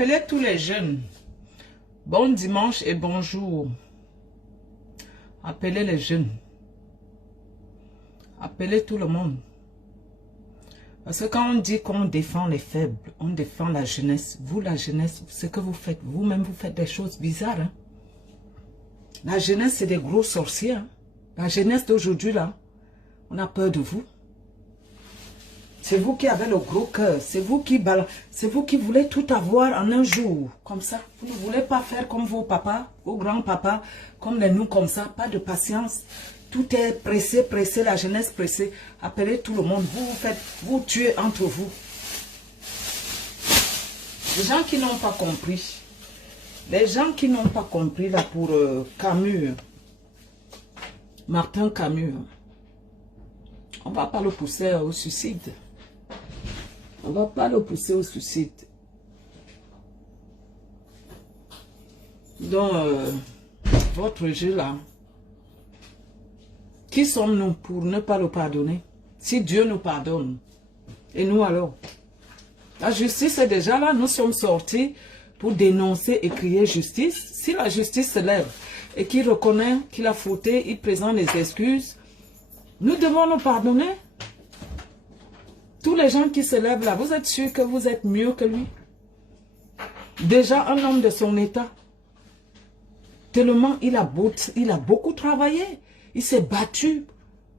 Appelez tous les jeunes. Bon dimanche et bonjour. Appelez les jeunes. Appelez tout le monde. Parce que quand on dit qu'on défend les faibles, on défend la jeunesse. Vous, la jeunesse, ce que vous faites, vous-même, vous faites des choses bizarres. Hein? La jeunesse, c'est des gros sorciers. Hein? La jeunesse d'aujourd'hui, là, on a peur de vous. C'est vous qui avez le gros cœur. C'est vous qui voulez tout avoir en un jour. Comme ça. Vous ne voulez pas faire comme vos papas, vos grands-papas, comme les nous comme ça. Pas de patience. Tout est pressé, pressé, la jeunesse pressée. Appelez tout le monde. Vous tuez entre vous. Les gens qui n'ont pas compris. Les gens qui n'ont pas compris là pour Camus. Martin Camus. On ne va pas le pousser au suicide. On ne va pas le pousser au suicide. Donc, votre jeu là, qui sommes-nous pour ne pas le pardonner? Si Dieu nous pardonne, et nous alors? La justice est déjà là, nous sommes sortis pour dénoncer et crier justice. Si la justice se lève et qu'il reconnaît qu'il a fauté, il présente des excuses, nous devons nous pardonner. Tous les gens qui se lèvent là, vous êtes sûrs que vous êtes mieux que lui? Déjà un homme de son état, tellement il a beaucoup travaillé, il s'est battu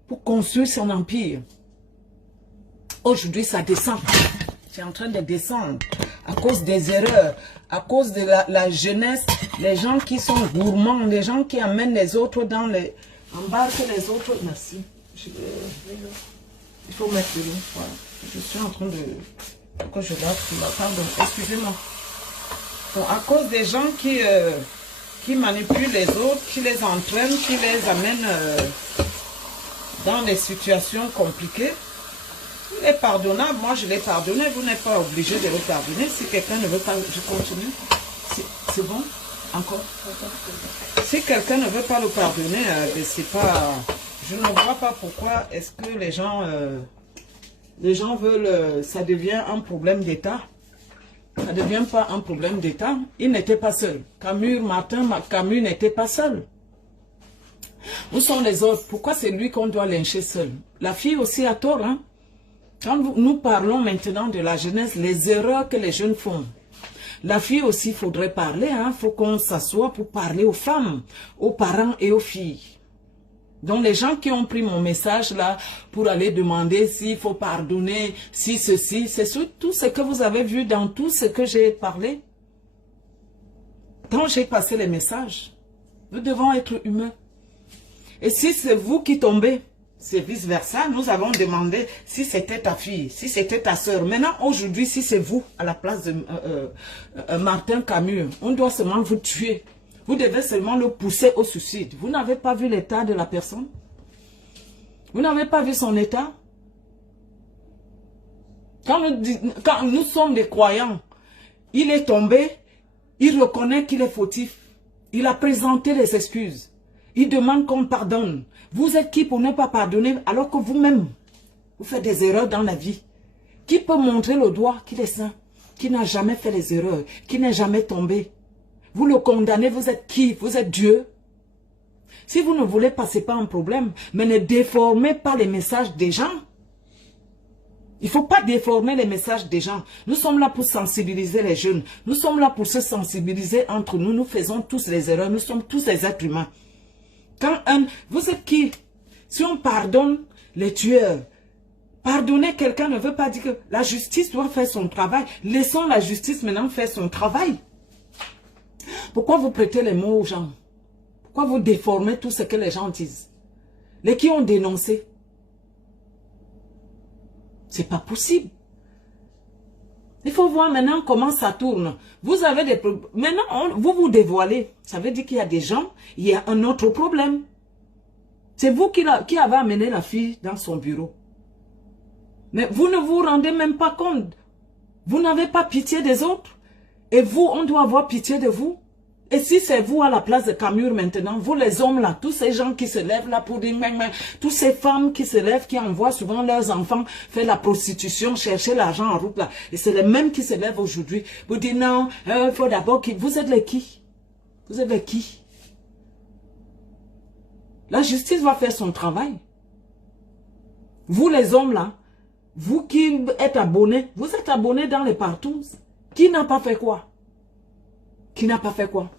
pour construire son empire. Aujourd'hui ça descend, c'est en train de descendre à cause des erreurs, à cause de la jeunesse, les gens qui sont gourmands, les gens qui amènent les autres dans les... embarquent les autres, merci. Il faut mettre de l'eau. Voilà. Je suis en train de... que je lave tout là. Pardon, excusez-moi. Bon, à cause des gens qui manipulent les autres, qui les entraînent, qui les amènent dans des situations compliquées. Il est pardonnable. Moi, je l'ai pardonné. Vous n'êtes pas obligé de le pardonner. Si quelqu'un ne veut pas, je continue. C'est bon? Encore? Si quelqu'un ne veut pas le pardonner, c'est pas... Je ne vois pas pourquoi est-ce que les gens veulent... ça devient un problème d'État. Ça ne devient pas un problème d'État. Il n'était pas seul. Martin Camus n'était pas seul. Où sont les autres? Pourquoi c'est lui qu'on doit lyncher seul? La fille aussi a tort. Hein? Quand nous parlons maintenant de la jeunesse, les erreurs que les jeunes font. La fille aussi, il faudrait parler. Il faut qu'on s'assoie pour parler aux femmes, aux parents et aux filles. Donc les gens qui ont pris mon message là pour aller demander s'il faut pardonner, si ceci, c'est tout ce que vous avez vu dans tout ce que j'ai parlé. Quand j'ai passé les messages, nous devons être humains. Et si c'est vous qui tombez, c'est vice versa. Nous avons demandé si c'était ta fille, si c'était ta soeur. Maintenant, aujourd'hui, si c'est vous à la place de Martin Camus, on doit seulement vous tuer. Vous devez seulement le pousser au suicide. Vous n'avez pas vu l'état de la personne? Vous n'avez pas vu son état? Quand nous sommes des croyants, il est tombé, il reconnaît qu'il est fautif. Il a présenté les excuses. Il demande qu'on pardonne. Vous êtes qui pour ne pas pardonner alors que vous-même, vous faites des erreurs dans la vie? Qui peut montrer le doigt qu'il est saint, qui n'a jamais fait les erreurs, qui n'est jamais tombé? Vous le condamnez, vous êtes qui? Vous êtes Dieu. Si vous ne voulez pas, ce n'est pas un problème. Mais ne déformez pas les messages des gens. Il ne faut pas déformer les messages des gens. Nous sommes là pour sensibiliser les jeunes. Nous sommes là pour se sensibiliser entre nous. Nous faisons tous les erreurs. Nous sommes tous des êtres humains. Vous êtes qui? Si on pardonne les tueurs, pardonner quelqu'un ne veut pas dire que la justice doit faire son travail. Laissons la justice maintenant faire son travail. Pourquoi vous prêtez les mots aux gens? Pourquoi vous déformez tout ce que les gens disent? Les qui ont dénoncé? C'est pas possible. Il faut voir maintenant comment ça tourne. Vous avez des problèmes. Maintenant, vous vous dévoilez. Ça veut dire qu'il y a des gens, il y a un autre problème. C'est vous qui avez amené la fille dans son bureau. Mais vous ne vous rendez même pas compte. Vous n'avez pas pitié des autres. Et vous, on doit avoir pitié de vous. Et si c'est vous à la place de Camur maintenant, vous les hommes là, tous ces gens qui se lèvent là pour dire, toutes ces femmes qui se lèvent, qui envoient souvent leurs enfants faire la prostitution, chercher l'argent en route là. Et c'est les mêmes qui se lèvent aujourd'hui pour dire non, il faut d'abord qui. Vous êtes les qui? Vous êtes les qui? La justice va faire son travail. Vous les hommes là, vous qui êtes abonnés, vous êtes abonnés dans les partous. Qui n'a pas fait quoi? Qui n'a pas fait quoi?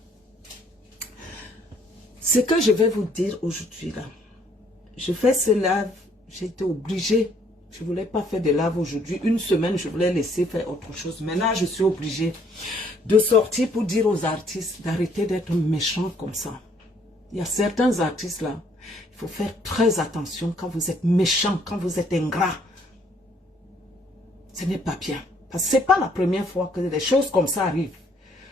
Ce que je vais vous dire aujourd'hui là, je fais ce live, j'étais obligée, je ne voulais pas faire de live aujourd'hui, une semaine je voulais laisser faire autre chose, maintenant je suis obligée de sortir pour dire aux artistes d'arrêter d'être méchants comme ça. Il y a certains artistes là, il faut faire très attention quand vous êtes méchants, quand vous êtes ingrats. Ce n'est pas bien, parce que ce n'est pas la première fois que des choses comme ça arrivent.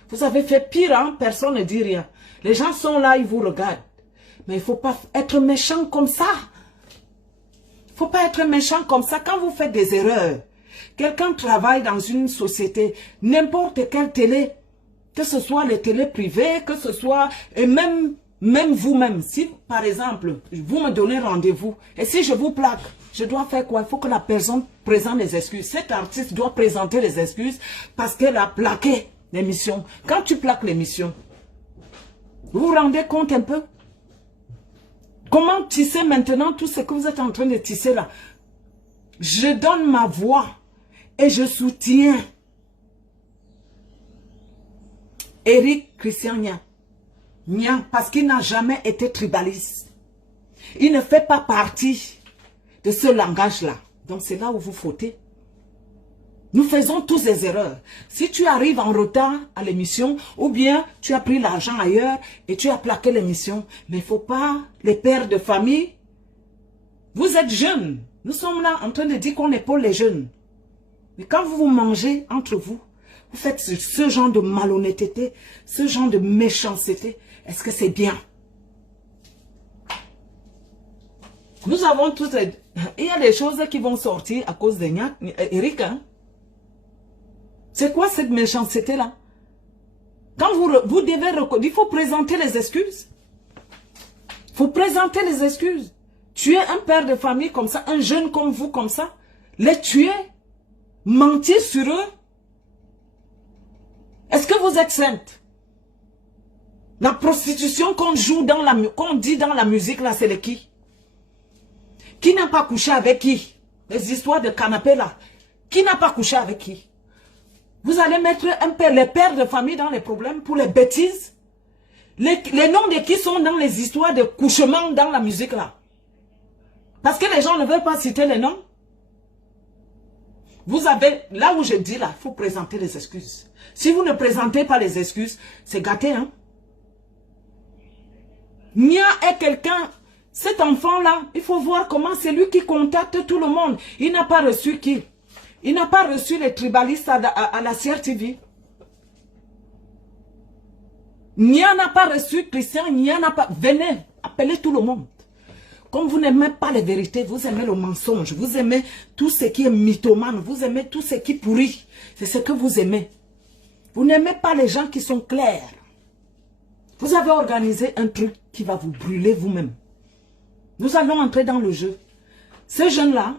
Vous avez fait pire, hein? Personne ne dit rien. Les gens sont là, ils vous regardent. Mais il ne faut pas être méchant comme ça. Il ne faut pas être méchant comme ça quand vous faites des erreurs. Quelqu'un travaille dans une société, n'importe quelle télé, que ce soit les télés privées, que ce soit, et même vous-même. Si, par exemple, vous me donnez rendez-vous, et si je vous plaque, je dois faire quoi? Il faut que la personne présente les excuses. Cet artiste doit présenter les excuses parce qu'elle a plaqué l'émission. Quand tu plaques l'émission, vous vous rendez compte un peu? Comment tisser maintenant tout ce que vous êtes en train de tisser là? Je donne ma voix et je soutiens Eric Christian Nia parce qu'il n'a jamais été tribaliste. Il ne fait pas partie de ce langage-là. Donc c'est là où vous fautez. Nous faisons tous des erreurs. Si tu arrives en retard à l'émission, ou bien tu as pris l'argent ailleurs et tu as plaqué l'émission, mais il ne faut pas, les pères de famille, vous êtes jeunes. Nous sommes là en train de dire qu'on épaule les jeunes. Mais quand vous vous mangez entre vous, vous faites ce genre de malhonnêteté, ce genre de méchanceté, est-ce que c'est bien? Nous avons tous... Il y a des choses qui vont sortir à cause de Eric, hein? C'est quoi cette méchanceté-là? Quand vous devez reconnaître, il faut présenter les excuses. Il faut présenter les excuses. Tuer un père de famille comme ça, un jeune comme vous comme ça, les tuer, mentir sur eux. Est-ce que vous êtes sainte? La prostitution qu'on joue dans la, qu'on dit dans la musique là, c'est le qui? Qui n'a pas couché avec qui? Les histoires de canapé là. Qui n'a pas couché avec qui? Vous allez mettre les pères de famille dans les problèmes pour les bêtises. Les noms de qui sont dans les histoires de couchement dans la musique là. Parce que les gens ne veulent pas citer les noms. Vous avez, là où je dis là, il faut présenter les excuses. Si vous ne présentez pas les excuses, c'est gâté, hein. Nia est quelqu'un, cet enfant là, il faut voir comment c'est lui qui contacte tout le monde. Il n'a pas reçu qui? Il n'a pas reçu les tribalistes à la CRTV. Nia n'a pas reçu Christian, Nia n'a pas... Venez, appelez tout le monde. Comme vous n'aimez pas les vérités, vous aimez le mensonge, vous aimez tout ce qui est mythomane, vous aimez tout ce qui pourrit. C'est ce que vous aimez. Vous n'aimez pas les gens qui sont clairs. Vous avez organisé un truc qui va vous brûler vous-même. Nous allons entrer dans le jeu. Ce jeune-là,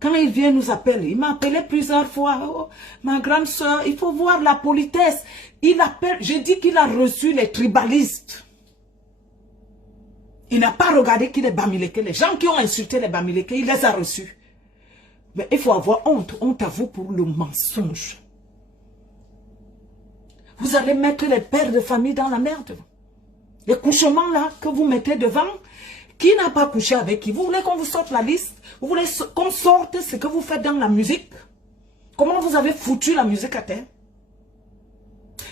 quand il vient nous appeler, il m'a appelé plusieurs fois. Oh, ma grande soeur, il faut voir la politesse. Il appelle, je dis qu'il a reçu les tribalistes. Il n'a pas regardé qu'il est Bamileke. Les gens qui ont insulté les Bamileke, il les a reçus. Mais il faut avoir honte. Honte à vous pour le mensonge. Vous allez mettre les pères de famille dans la merde. Les couchements là que vous mettez devant. Qui n'a pas couché avec qui? Vous voulez qu'on vous sorte la liste? Vous voulez qu'on sorte ce que vous faites dans la musique? Comment vous avez foutu la musique à terre?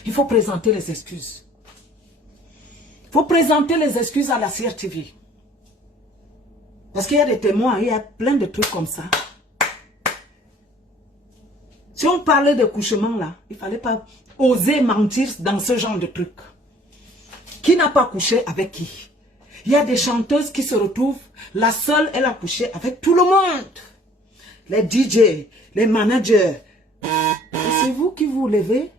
Il faut présenter les excuses. Il faut présenter les excuses à la CRTV. Parce qu'il y a des témoins, il y a plein de trucs comme ça. Si on parlait de couchement là, il ne fallait pas oser mentir dans ce genre de trucs. Qui n'a pas couché avec qui? Il y a des chanteuses qui se retrouvent, la seule, elle a couché avec tout le monde. Les DJ, les managers. C'est vous qui vous levez,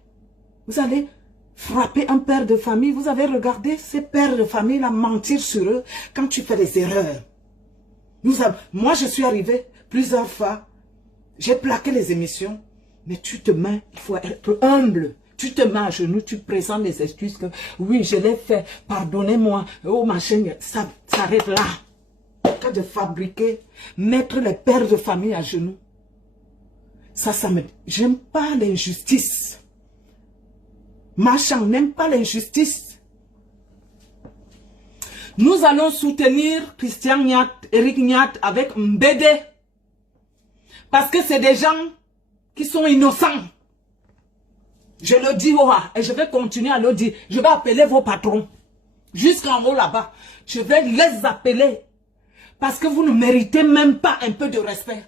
vous allez frapper un père de famille. Vous avez regardé ces pères de famille là mentir sur eux quand tu fais des erreurs. Moi, je suis arrivé plusieurs fois. J'ai plaqué les émissions. Mais tu te mets, il faut être humble. Tu te mets à genoux, tu présentes les excuses que oui, je l'ai fait, pardonnez-moi, oh machin, ça s'arrête là. Que de fabriquer, mettre les pères de famille à genoux. Ça me... J'aime pas l'injustice. Machin n'aime pas l'injustice. Nous allons soutenir Christian Nyat, Eric Nyat avec Mbede. Parce que c'est des gens qui sont innocents. Je le dis et je vais continuer à le dire. Je vais appeler vos patrons. Jusqu'en haut là-bas. Je vais les appeler. Parce que vous ne méritez même pas un peu de respect.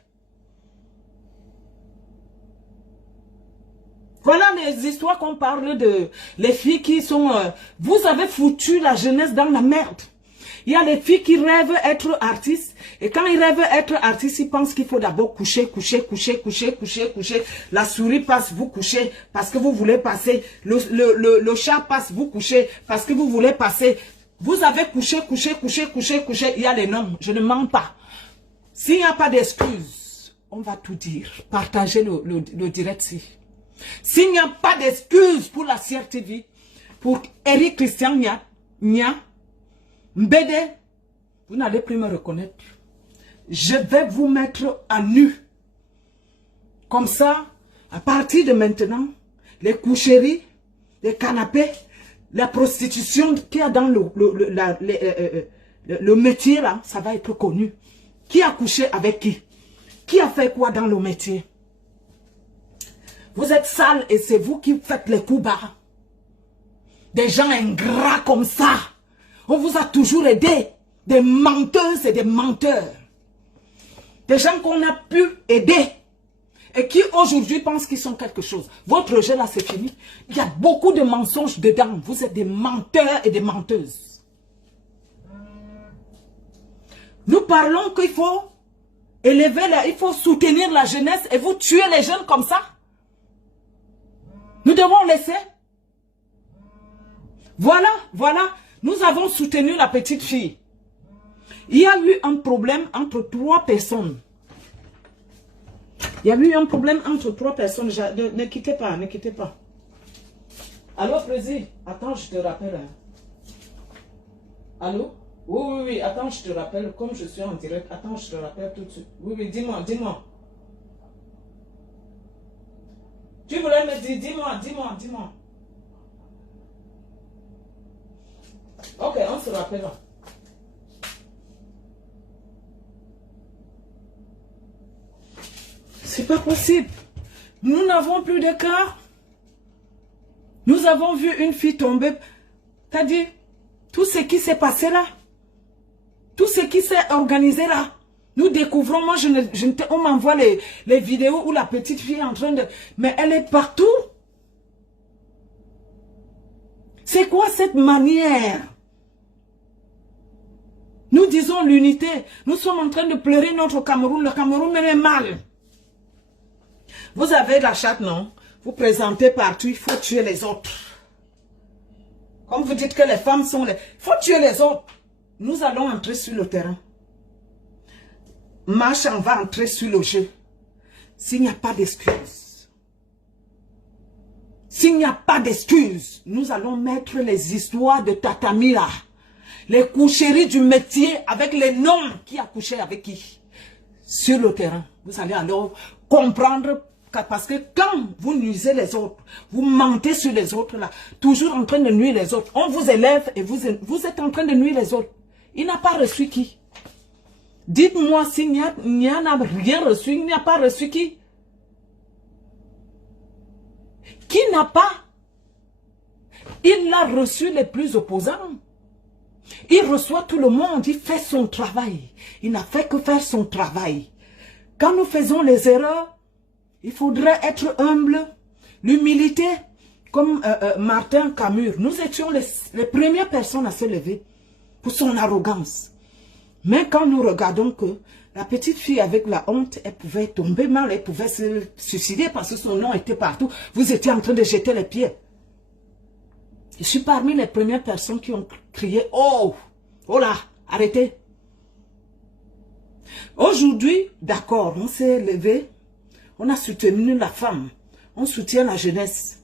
Voilà les histoires qu'on parle de les filles qui sont... vous avez foutu la jeunesse dans la merde. Il y a les filles qui rêvent être artistes. Et quand ils rêvent être artistes, ils pensent qu'il faut d'abord coucher. La souris passe, vous couchez parce que vous voulez passer. Le chat passe, vous couchez parce que vous voulez passer. Vous avez couché. Il y a les noms. Je ne mens pas. S'il n'y a pas d'excuses, on va tout dire. Partagez le direct-ci. S'il n'y a pas d'excuses pour la CRTV, pour Eric Christian Nya, Mbede, vous n'allez plus me reconnaître. Je vais vous mettre à nu. Comme ça, à partir de maintenant, les coucheries, les canapés, la prostitution qu'il y a dans le métier là, ça va être connu. Qui a couché avec qui? Qui a fait quoi dans le métier? Vous êtes sales et c'est vous qui faites les coups bas. Des gens ingrats comme ça. On vous a toujours aidé. Des menteuses et des menteurs. Des gens qu'on a pu aider. Et qui aujourd'hui pensent qu'ils sont quelque chose. Votre jeu là c'est fini. Il y a beaucoup de mensonges dedans. Vous êtes des menteurs et des menteuses. Nous parlons qu'il faut élever, il faut soutenir la jeunesse et vous tuez les jeunes comme ça. Nous devons laisser. Voilà. Nous avons soutenu la petite fille. Il y a eu un problème entre 3 personnes. Il y a eu un problème entre 3 personnes. Ne quittez pas, ne quittez pas. Allô, Président? Attends, je te rappelle. Allô? Oui. Attends, je te rappelle. Comme je suis en direct, attends, je te rappelle tout de suite. Oui, dis-moi. Tu voulais me dire, dis-moi. Ok, on se rappelle. C'est pas possible. Nous n'avons plus de cœur. Nous avons vu une fille tomber. T'as dit, tout ce qui s'est passé là, tout ce qui s'est organisé là, nous découvrons, moi on m'envoie les vidéos où la petite fille est en train de... Mais elle est partout. C'est quoi cette manière? Nous disons l'unité. Nous sommes en train de pleurer notre Cameroun. Le Cameroun mène mal. Vous avez la chatte, non? Vous présentez partout, il faut tuer les autres. Comme vous dites que les femmes sont les... Il faut tuer les autres. Nous allons entrer sur le terrain. Marchand va entrer sur le jeu. S'il n'y a pas d'excuses. S'il n'y a pas d'excuses, nous allons mettre les histoires de tatami là. Les coucheries du métier avec les noms qui a couché avec qui. Sur le terrain. Vous allez alors comprendre parce que quand vous nuisez les autres, vous mentez sur les autres là, toujours en train de nuire les autres. On vous élève et vous êtes en train de nuire les autres. Il n'a pas reçu qui? Dites-moi s'il n'y a rien reçu, il n'y a pas reçu qui? Qui n'a pas? Il a reçu les plus opposants. Il reçoit tout le monde, il fait son travail. Il n'a fait que faire son travail. Quand nous faisons les erreurs, il faudrait être humble. L'humilité, comme Martin Camus, nous étions les premières personnes à se lever pour son arrogance. Mais quand nous regardons que la petite fille avec la honte, elle pouvait tomber mal, elle pouvait se suicider parce que son nom était partout. Vous étiez en train de jeter les pieds. Je suis parmi les premières personnes qui ont crié, oh, oh là, arrêtez. Aujourd'hui, d'accord, on s'est levé, on a soutenu la femme, on soutient la jeunesse.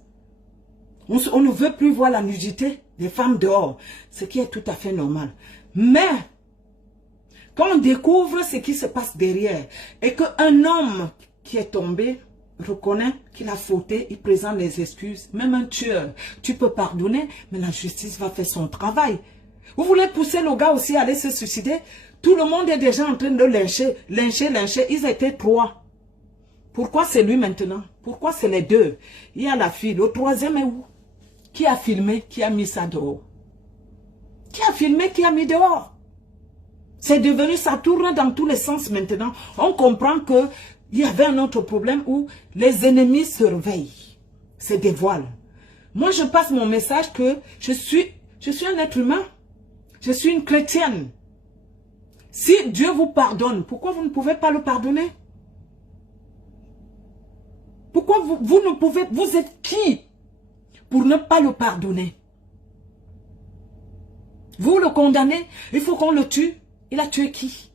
On ne veut plus voir la nudité des femmes dehors, ce qui est tout à fait normal. Mais, quand on découvre ce qui se passe derrière, et qu'un homme qui est tombé reconnaît qu'il a fauté, il présente les excuses, même un tueur, tu peux pardonner, mais la justice va faire son travail. Vous voulez pousser le gars aussi à aller se suicider? Tout le monde est déjà en train de lyncher, ils étaient 3. Pourquoi c'est lui maintenant? Pourquoi c'est les 2? Il y a la fille, le 3e est où? Qui a filmé, qui a mis ça dehors? Qui a filmé, qui a mis dehors? C'est devenu, ça tourne dans tous les sens maintenant. On comprend que il y avait un autre problème où les ennemis se réveillent, se dévoilent. Moi, je passe mon message que je suis un être humain. Je suis une chrétienne. Si Dieu vous pardonne, pourquoi vous ne pouvez pas le pardonner? Pourquoi vous ne pouvez... Vous êtes qui pour ne pas le pardonner? Vous le condamnez, il faut qu'on le tue. Il a tué qui?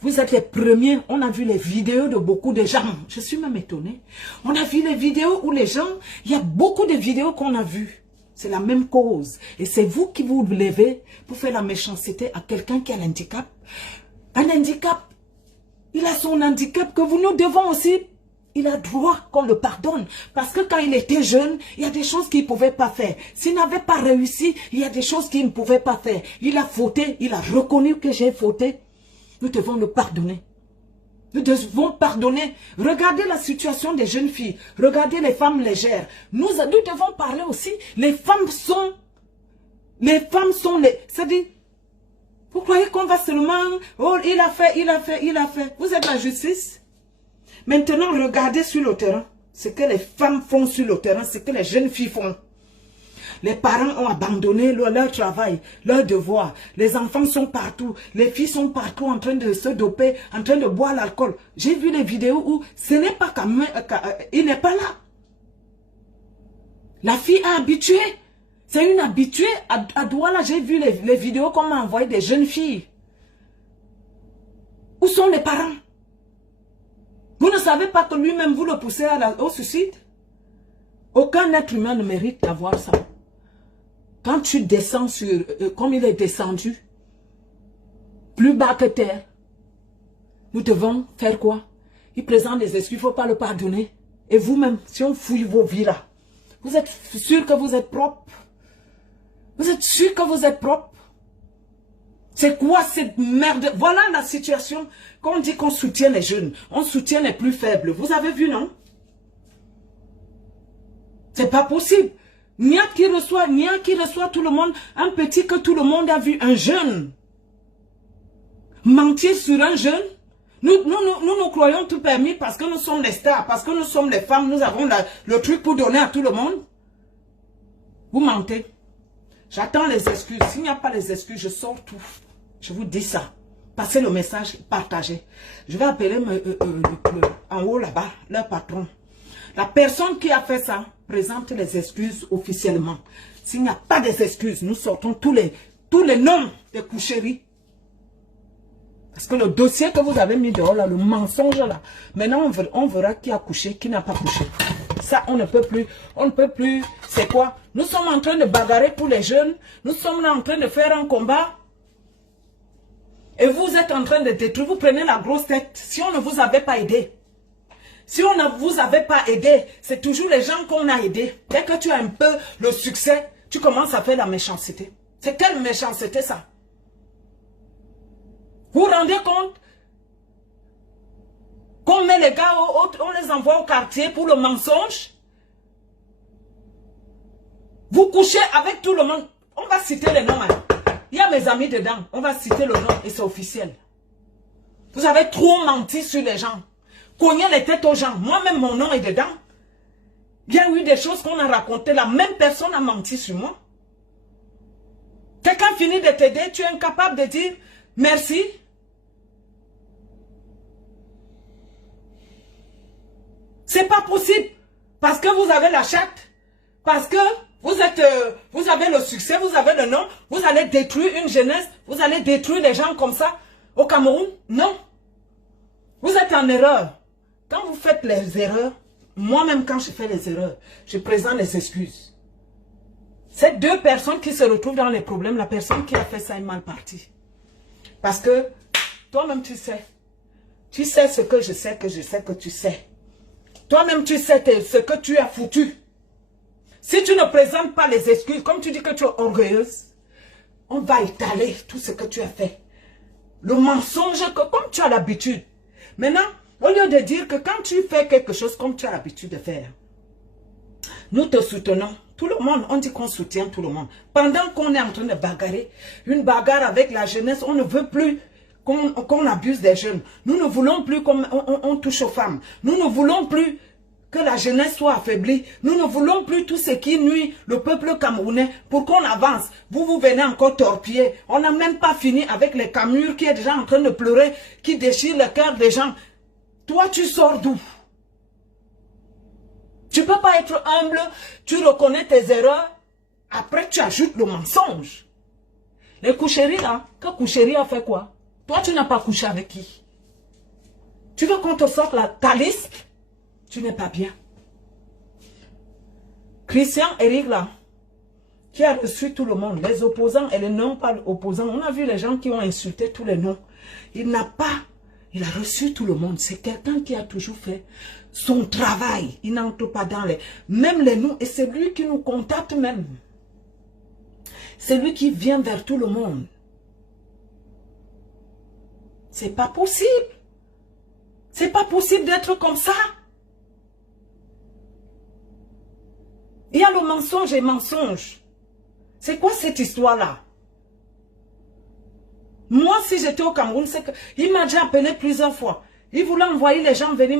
Vous êtes les premiers, on a vu les vidéos de beaucoup de gens. Je suis même étonnée. On a vu les vidéos où les gens, il y a beaucoup de vidéos qu'on a vues. C'est la même cause. Et c'est vous qui vous levez pour faire la méchanceté à quelqu'un qui a l'handicap. Un handicap. Il a son handicap que nous devons aussi. Il a droit qu'on le pardonne. Parce que quand il était jeune, il y a des choses qu'il ne pouvait pas faire. S'il n'avait pas réussi, il y a des choses qu'il ne pouvait pas faire. Il a fauté, il a reconnu que j'ai fauté. Nous devons le pardonner. Nous devons pardonner. Regardez la situation des jeunes filles. Regardez les femmes légères. Nous devons parler aussi. Les femmes sont les... C'est-à-dire, vous croyez qu'on va seulement... Oh, il a fait. Vous êtes la justice. Maintenant, regardez sur le terrain. Ce que les femmes font sur le terrain, ce que les jeunes filles font. Les parents ont abandonné leur travail, leur devoir. Les enfants sont partout. Les filles sont partout en train de se doper, en train de boire l'alcool. J'ai vu les vidéos où ce n'est pas il n'est pas là. La fille est habituée. C'est une habituée. À Douala, j'ai vu les vidéos qu'on m'a envoyées des jeunes filles. Où sont les parents? Vous ne savez pas que lui-même vous le poussez au suicide? Aucun être humain ne mérite d'avoir ça. Quand tu descends sur... comme il est descendu, plus bas que terre, nous devons faire quoi? Il présente des excuses, il ne faut pas le pardonner. Et vous-même, si on fouille vos vies là, vous êtes sûr que vous êtes propre? Vous êtes sûr que vous êtes propre? C'est quoi cette merde? Voilà la situation. Quand on dit qu'on soutient les jeunes, on soutient les plus faibles. Vous avez vu, non? C'est pas possible. Nia qui reçoit tout le monde, un petit que tout le monde a vu, un jeune. Mentir sur un jeune. Nous croyons tout permis parce que nous sommes les stars, parce que nous sommes les femmes, nous avons le truc pour donner à tout le monde. Vous mentez. J'attends les excuses. S'il n'y a pas les excuses, je sors tout. Je vous dis ça. Passez le message, partagez. Je vais appeler en haut là-bas, leur patron. La personne qui a fait ça présente les excuses officiellement. S'il n'y a pas des excuses, nous sortons tous les noms des coucheries. Parce que le dossier que vous avez mis dehors, là, le mensonge là, maintenant on verra qui a couché, qui n'a pas couché. Ça, on ne peut plus. C'est quoi? Nous sommes en train de bagarrer pour les jeunes. Nous sommes en train de faire un combat. Et vous êtes en train de détruire. Vous prenez la grosse tête. Si on ne vous avait pas aidé. Si on ne vous avait pas aidé, c'est toujours les gens qu'on a aidés. Dès que tu as un peu le succès, tu commences à faire la méchanceté. C'est quelle méchanceté ça? Vous vous rendez compte? Qu'on met les gars, on les envoie au quartier pour le mensonge. Vous couchez avec tout le monde. On va citer les noms. Il y a mes amis dedans. On va citer le nom et c'est officiel. Vous avez trop menti sur les gens. Cogner les têtes aux gens. Moi-même, mon nom est dedans. Il y a eu des choses qu'on a racontées. La même personne a menti sur moi. Quelqu'un finit de t'aider. Tu es incapable de dire merci. C'est pas possible. Parce que vous avez la chatte. Parce que vous vous avez le succès, vous avez le nom, vous allez détruire une jeunesse, vous allez détruire les gens comme ça au Cameroun? Non. Vous êtes en erreur. Quand vous faites les erreurs, moi-même quand je fais les erreurs, je présente les excuses. Ces deux personnes qui se retrouvent dans les problèmes, la personne qui a fait ça est mal partie. Parce que toi-même tu sais. Tu sais ce que je sais que tu sais. Toi-même tu sais ce que tu as foutu. Si tu ne présentes pas les excuses, comme tu dis que tu es orgueilleuse, on va étaler tout ce que tu as fait. Le mensonge, comme tu as l'habitude. Maintenant, au lieu de dire que quand tu fais quelque chose comme tu as l'habitude de faire, nous te soutenons. Tout le monde, on dit qu'on soutient tout le monde. Pendant qu'on est en train de bagarrer, une bagarre avec la jeunesse, on ne veut plus qu'on abuse des jeunes. Nous ne voulons plus qu'on touche aux femmes. Nous ne voulons plus que la jeunesse soit affaiblie. Nous ne voulons plus tout ce qui nuit le peuple camerounais pour qu'on avance. Vous venez encore torpiller. On n'a même pas fini avec les Camurs qui est déjà en train de pleurer, qui déchire le cœur des gens. Toi, tu sors d'où? Tu ne peux pas être humble, tu reconnais tes erreurs, après tu ajoutes le mensonge. Les coucheries là, que coucherie a fait quoi? Toi, tu n'as pas couché avec qui? Tu veux qu'on te sorte ta liste? Tu n'es pas bien. Christian Eric là, qui a reçu tout le monde, les opposants et les non pas opposants. On a vu les gens qui ont insulté tous les noms. Il a reçu tout le monde. C'est quelqu'un qui a toujours fait son travail. Il n'entre pas dans même les noms. Et c'est lui qui nous contacte même. C'est lui qui vient vers tout le monde. C'est pas possible. C'est pas possible d'être comme ça. Il y a le mensonge et mensonge. C'est quoi cette histoire-là? Moi, si j'étais au Cameroun, c'est que il m'a déjà appelé plusieurs fois. Il voulait envoyer les gens venir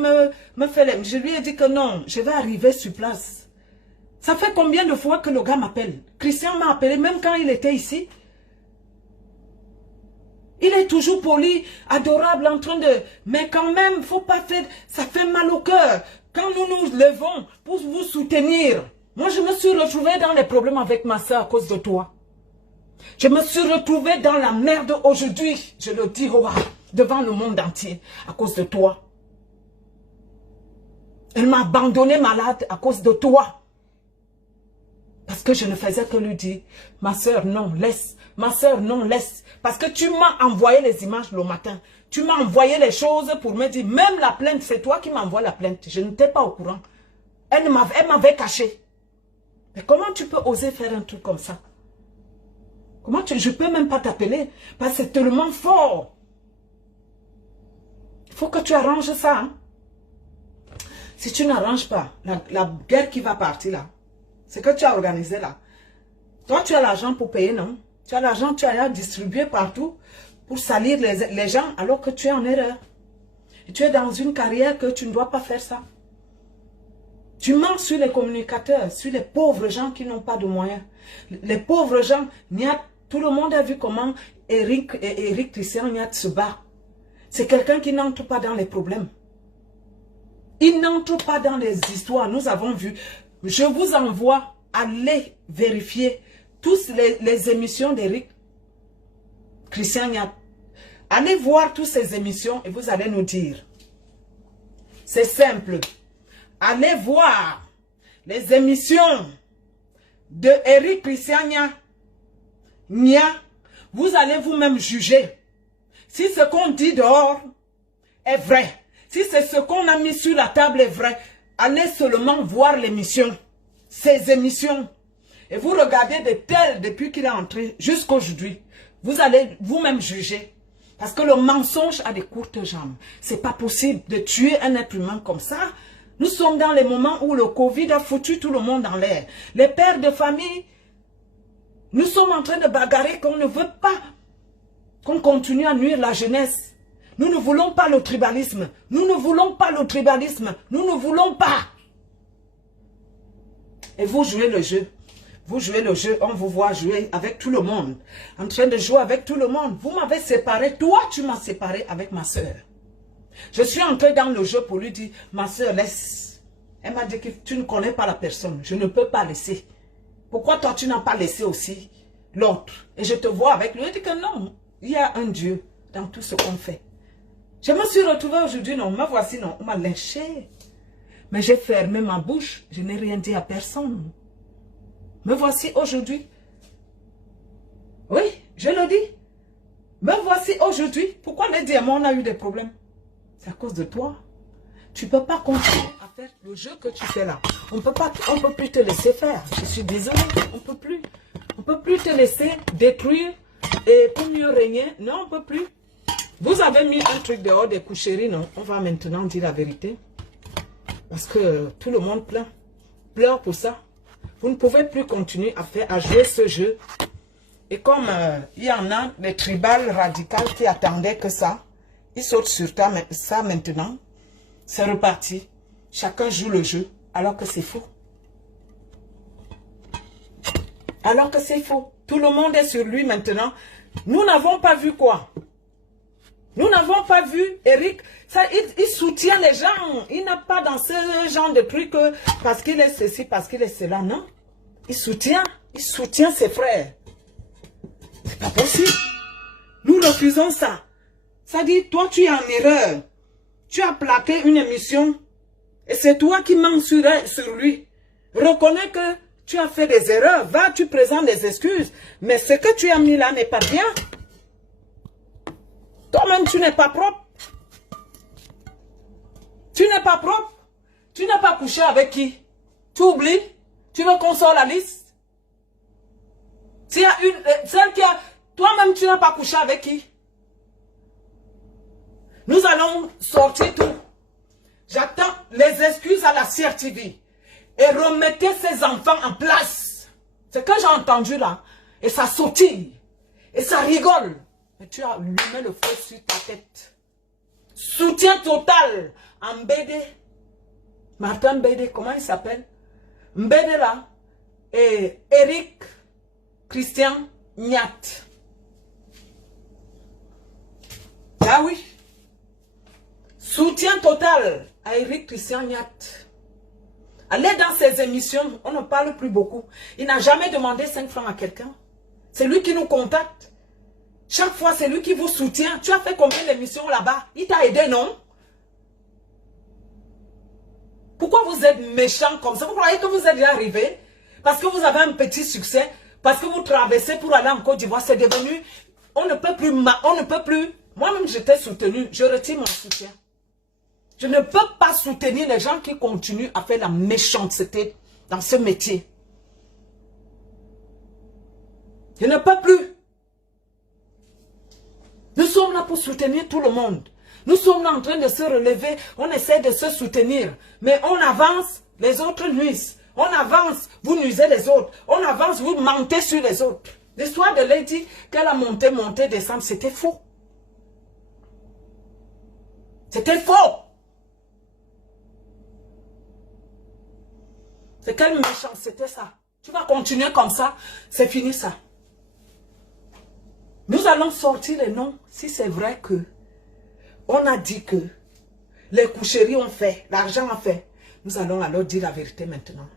me faire les... Je lui ai dit que non, je vais arriver sur place. Ça fait combien de fois que le gars m'appelle? Christian m'a appelé même quand il était ici. Il est toujours poli, adorable, en train de... Mais quand même, faut pas faire... Ça fait mal au cœur. Quand nous nous levons pour vous soutenir. Moi, je me suis retrouvée dans les problèmes avec ma soeur à cause de toi. Je me suis retrouvée dans la merde aujourd'hui. Je le dis devant le monde entier à cause de toi. Elle m'a abandonné malade à cause de toi. Parce que je ne faisais que lui dire, ma soeur, non, laisse. Ma soeur, non, laisse. Parce que tu m'as envoyé les images le matin. Tu m'as envoyé les choses pour me dire, même la plainte, c'est toi qui m'envoies la plainte. Je n'étais pas au courant. Elle m'avait caché. Mais comment tu peux oser faire un truc comme ça? Comment je ne peux même pas t'appeler. Parce que c'est tellement fort. Il faut que tu arranges ça. Hein? Si tu n'arranges pas, la guerre qui va partir là, c'est que tu as organisé là. Toi, tu as l'argent pour payer, non? Tu as l'argent, tu as distribué partout pour salir les gens alors que tu es en erreur. Et tu es dans une carrière que tu ne dois pas faire ça. Tu mens sur les communicateurs, sur les pauvres gens qui n'ont pas de moyens. Les pauvres gens, tout le monde a vu comment Eric Christian Niat se bat. C'est quelqu'un qui n'entre pas dans les problèmes. Il n'entre pas dans les histoires. Nous avons vu. Je vous envoie, aller vérifier toutes les émissions d'Eric Christian Niat. Allez voir toutes ces émissions et vous allez nous dire. C'est simple. Allez voir les émissions de Eric Christian Niat. Vous allez vous-même juger si ce qu'on dit dehors est vrai. Si c'est ce qu'on a mis sur la table est vrai, allez seulement voir l'émission, ces émissions. Et vous regardez de telles depuis qu'il est entré jusqu'à aujourd'hui. Vous allez vous-même juger. Parce que le mensonge a des courtes jambes. C'est pas possible de tuer un être humain comme ça. Nous sommes dans les moments où le Covid a foutu tout le monde en l'air. Les pères de famille, nous sommes en train de bagarrer qu'on ne veut pas qu'on continue à nuire la jeunesse. Nous ne voulons pas le tribalisme. Nous ne voulons pas le tribalisme. Nous ne voulons pas. Et vous jouez le jeu. Vous jouez le jeu, on vous voit jouer avec tout le monde. En train de jouer avec tout le monde. Vous m'avez séparé. Toi, tu m'as séparé avec ma soeur. Je suis entré dans le jeu pour lui dire, ma soeur, laisse. Elle m'a dit que tu ne connais pas la personne. Je ne peux pas laisser. Pourquoi toi, tu n'as pas laissé aussi l'autre? Et je te vois avec lui. Je dis que non, il y a un Dieu dans tout ce qu'on fait. Je me suis retrouvée aujourd'hui, non, me voici, non, on m'a lynché. Mais j'ai fermé ma bouche, je n'ai rien dit à personne. Me voici aujourd'hui. Oui, je le dis. Me voici aujourd'hui. Pourquoi les diamants, on a eu des problèmes? C'est à cause de toi. Tu ne peux pas continuer à faire le jeu que tu fais là. On ne peut plus te laisser faire. Je suis désolée, on ne peut plus. On ne peut plus te laisser détruire et pour mieux régner. Non, on ne peut plus. Vous avez mis un truc dehors des coucheries, non? On va maintenant dire la vérité. Parce que tout le monde pleure pour ça. Vous ne pouvez plus continuer à jouer ce jeu. Et comme il y en a des tribales radicales qui attendaient que ça, ils sautent sur ça maintenant. C'est reparti. Chacun joue le jeu, alors que c'est faux. Alors que c'est faux. Tout le monde est sur lui maintenant. Nous n'avons pas vu quoi? Nous n'avons pas vu Eric. Ça, il soutient les gens. Il n'a pas dans ce genre de truc parce qu'il est ceci, parce qu'il est cela. Non. Il soutient ses frères. C'est pas possible. Nous refusons ça. Ça dit, toi tu es en erreur. Tu as plaqué une émission. Et c'est toi qui mens sur lui. Reconnais que tu as fait des erreurs. Va, tu présentes des excuses. Mais ce que tu as mis là n'est pas bien. Toi-même, tu n'es pas propre. Tu n'es pas propre. Tu n'as pas couché avec qui? Tu oublies? Tu veux qu'on sorte la liste? S'il y a celle qui a... Toi-même, tu n'as pas couché avec qui? Nous allons sortir tout. J'attends les excuses à la CRTV. Et remettez ces enfants en place. C'est que j'ai entendu là. Et ça sautille. Et ça rigole. Mais tu as allumé le feu sur ta tête. Soutien total à Mbédé. Martin Mbédé, comment il s'appelle? Mbédé là. Et Eric Christian Nyat. Ah oui. Soutien total à Eric Christian Nyat. Allez dans ses émissions, on ne parle plus beaucoup. Il n'a jamais demandé 5 francs à quelqu'un. C'est lui qui nous contacte. Chaque fois, c'est lui qui vous soutient. Tu as fait combien d'émissions là-bas? Il t'a aidé, non? Pourquoi vous êtes méchant comme ça? Vous croyez que vous êtes déjà arrivé? Parce que vous avez un petit succès? Parce que vous traversez pour aller en Côte d'Ivoire? C'est devenu... On ne peut plus... Moi-même, je t'ai soutenu. Je retire mon soutien. Je ne peux pas soutenir les gens qui continuent à faire la méchanceté dans ce métier. Je ne peux plus. Nous sommes là pour soutenir tout le monde. Nous sommes là en train de se relever. On essaie de se soutenir. Mais on avance, les autres nuisent. On avance, vous nuisez les autres. On avance, vous mentez sur les autres. L'histoire de Lady, qu'elle a monté, descendre, c'était faux. C'était faux. C'est quelle méchance, c'était ça. Tu vas continuer comme ça, c'est fini ça. Nous allons sortir les noms, si c'est vrai que on a dit que les coucheries ont fait, l'argent a fait. Nous allons alors dire la vérité maintenant.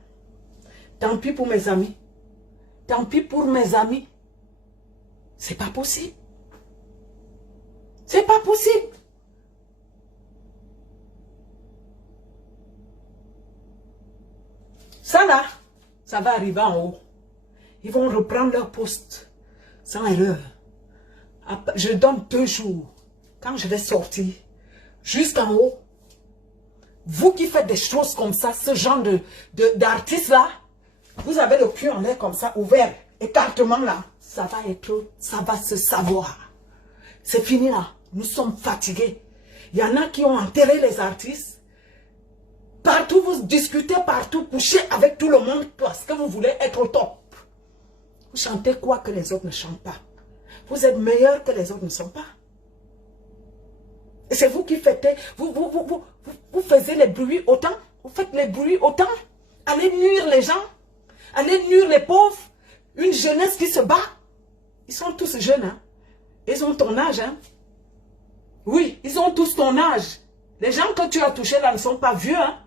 Tant pis pour mes amis. Tant pis pour mes amis. C'est pas possible. C'est pas possible. Ça là, ça va arriver en haut. Ils vont reprendre leur poste sans erreur. Je donne 2 jours. Quand je vais sortir, jusqu'en haut, vous qui faites des choses comme ça, ce genre d'artistes là, vous avez le cul en l'air comme ça, ouvert, écartement là, ça va se savoir. C'est fini là, nous sommes fatigués. Il y en a qui ont enterré les artistes. Partout, vous discutez, partout, couchez avec tout le monde parce que vous voulez être au top. Vous chantez quoi que les autres ne chantent pas. Vous êtes meilleurs que les autres ne sont pas. Et c'est vous qui faites, vous faisiez les bruits autant. Vous faites les bruits autant. Allez nuire les gens. Allez nuire les pauvres. Une jeunesse qui se bat. Ils sont tous jeunes. Hein? Ils ont ton âge. Hein? Oui, ils ont tous ton âge. Les gens que tu as touchés là ne sont pas vieux. Hein?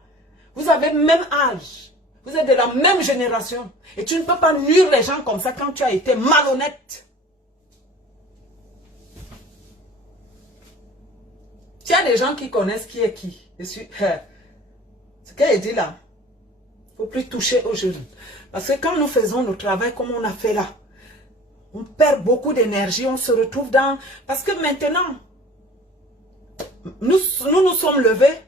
Vous avez le même âge. Vous êtes de la même génération. Et tu ne peux pas nuire les gens comme ça quand tu as été malhonnête. Il y a des gens qui connaissent qui est qui. Ce qu'elle dit là, il ne faut plus toucher aux jeunes. Parce que quand nous faisons le travail comme on a fait là, on perd beaucoup d'énergie, on se retrouve dans... Parce que maintenant, nous nous sommes levés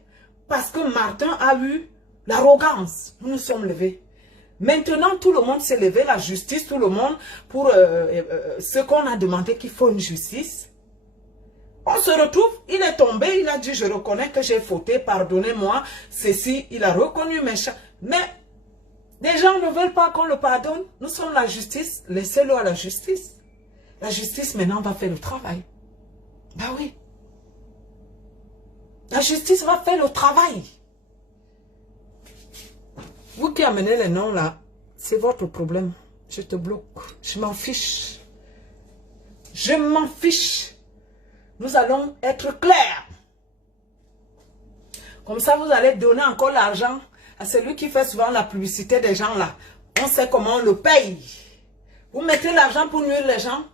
parce que Martin a eu l'arrogance. Nous nous sommes levés. Maintenant, tout le monde s'est levé, la justice, tout le monde, pour ce qu'on a demandé qu'il faut une justice. On se retrouve, il est tombé, il a dit, je reconnais que j'ai fauté, pardonnez-moi, ceci, il a reconnu mes chats. Mais les gens ne veulent pas qu'on le pardonne. Nous sommes la justice, laissez-le à la justice. La justice maintenant va faire le travail. Ben oui. La justice va faire le travail. Vous qui amenez les noms là, c'est votre problème. Je te bloque. Je m'en fiche. Je m'en fiche. Nous allons être clairs. Comme ça, vous allez donner encore l'argent à celui qui fait souvent la publicité des gens là. On sait comment on le paye. Vous mettez l'argent pour nuire les gens.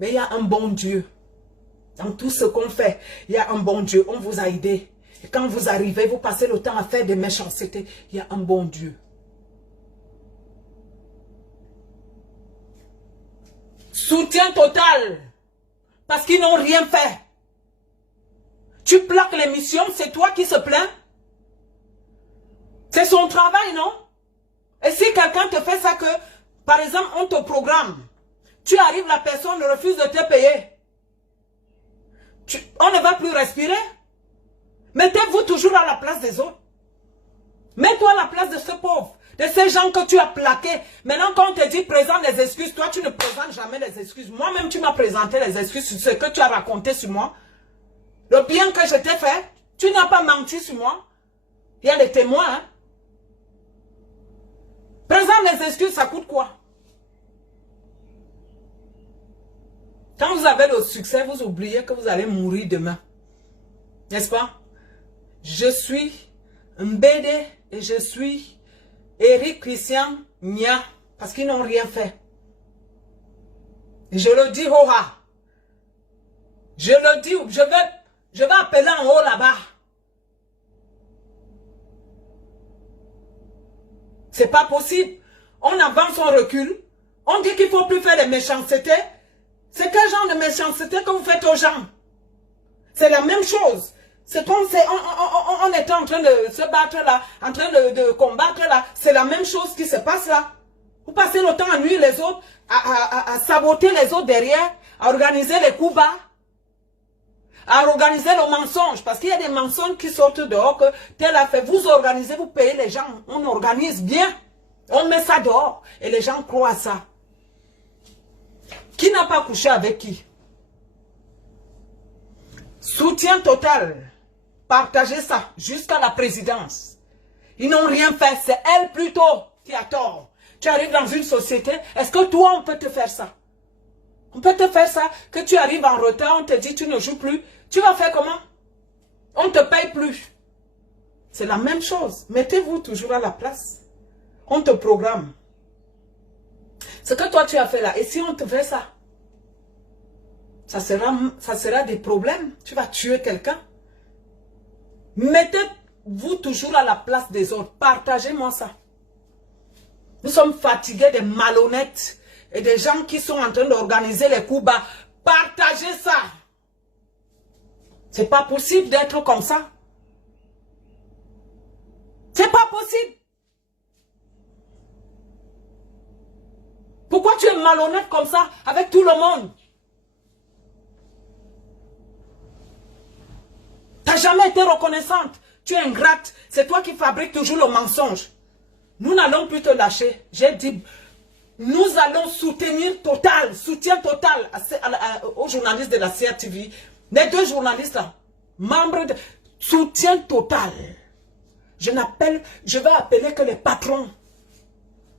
Mais il y a un bon Dieu. Dans tout ce qu'on fait, il y a un bon Dieu. On vous a aidé. Et quand vous arrivez, vous passez le temps à faire des méchancetés. Il y a un bon Dieu. Soutien total. Parce qu'ils n'ont rien fait. Tu plaques l'émission, c'est toi qui se plains. C'est son travail, non? Et si quelqu'un te fait ça que, par exemple, on te programme, tu arrives, la personne refuse de te payer. On ne va plus respirer. Mettez-vous toujours à la place des autres. Mets-toi à la place de ce pauvre, de ces gens que tu as plaqués. Maintenant, quand on te dit présente les excuses, toi, tu ne présentes jamais les excuses. Moi-même, tu m'as présenté les excuses sur ce que tu as raconté sur moi. Le bien que je t'ai fait, tu n'as pas menti sur moi. Il y a des témoins. Hein? Présente les excuses, ça coûte quoi? Quand vous avez le succès, vous oubliez que vous allez mourir demain. N'est-ce pas? Je suis Mbédé et je suis Eric Christian Nia. Parce qu'ils n'ont rien fait. Et je le dis Hoha. Je le dis, je vais appeler en haut là-bas. C'est pas possible. On avance, on recule. On dit qu'il ne faut plus faire des méchancetés. C'est quel genre de méchanceté que vous faites aux gens? C'est la même chose. C'est comme si on était en train de se battre là, en train de combattre là. C'est la même chose qui se passe là. Vous passez le temps à nuire les autres, à saboter les autres derrière, à organiser les coups bas, à organiser le mensonge. Parce qu'il y a des mensonges qui sortent dehors que tel a fait. Vous organisez, vous payez les gens. On organise bien. On met ça dehors. Et les gens croient à ça. Qui n'a pas couché avec qui? Soutien total. Partagez ça jusqu'à la présidence. Ils n'ont rien fait. C'est elle plutôt qui a tort. Tu arrives dans une société. Est-ce que toi, on peut te faire ça? On peut te faire ça. Que tu arrives en retard, on te dit tu ne joues plus. Tu vas faire comment? On ne te paye plus. C'est la même chose. Mettez-vous toujours à la place. On te programme. Ce que toi tu as fait là. Et si on te fait ça? Ça sera des problèmes. Tu vas tuer quelqu'un. Mettez-vous toujours à la place des autres. Partagez-moi ça. Nous sommes fatigués des malhonnêtes et des gens qui sont en train d'organiser les coups bas. Partagez ça. C'est pas possible d'être comme ça. C'est pas possible. Pourquoi tu es malhonnête comme ça avec tout le monde? Tu n'as jamais été reconnaissante. Tu es ingrate. C'est toi qui fabriques toujours le mensonge. Nous n'allons plus te lâcher. J'ai dit, nous allons soutenir total, soutien total aux journalistes de la CRTV. Les deux journalistes là, membres de soutien total. Je vais appeler que les patrons.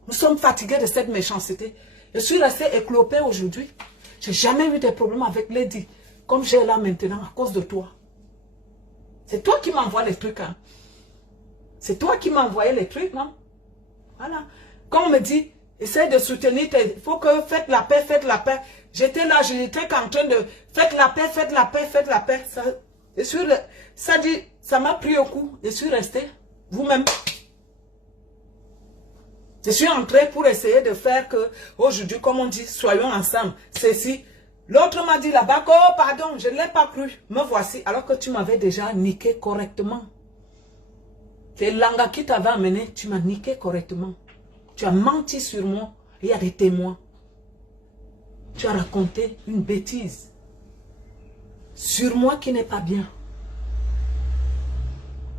Nous sommes fatigués de cette méchanceté. Je suis restée éclopée aujourd'hui. Je n'ai jamais eu de problème avec Lady, comme j'ai là maintenant à cause de toi. C'est toi qui m'envoies les trucs. Hein. C'est toi qui m'as envoyé les trucs, non? Voilà. Quand on me dit, essaye de soutenir, il faut que faites la paix, faites la paix. J'étais là, j'étais en train de faites la paix, faites la paix, faites la paix. Ça m'a pris au coup. Je suis restée, vous-même. Je suis entrée pour essayer de faire que, aujourd'hui, comme on dit, soyons ensemble. Ceci. L'autre m'a dit là-bas, oh pardon, je ne l'ai pas cru. Me voici, alors que tu m'avais déjà niqué correctement. C'est Langa qui t'avait amené, tu m'as niqué correctement. Tu as menti sur moi, il y a des témoins. Tu as raconté une bêtise sur moi qui n'est pas bien.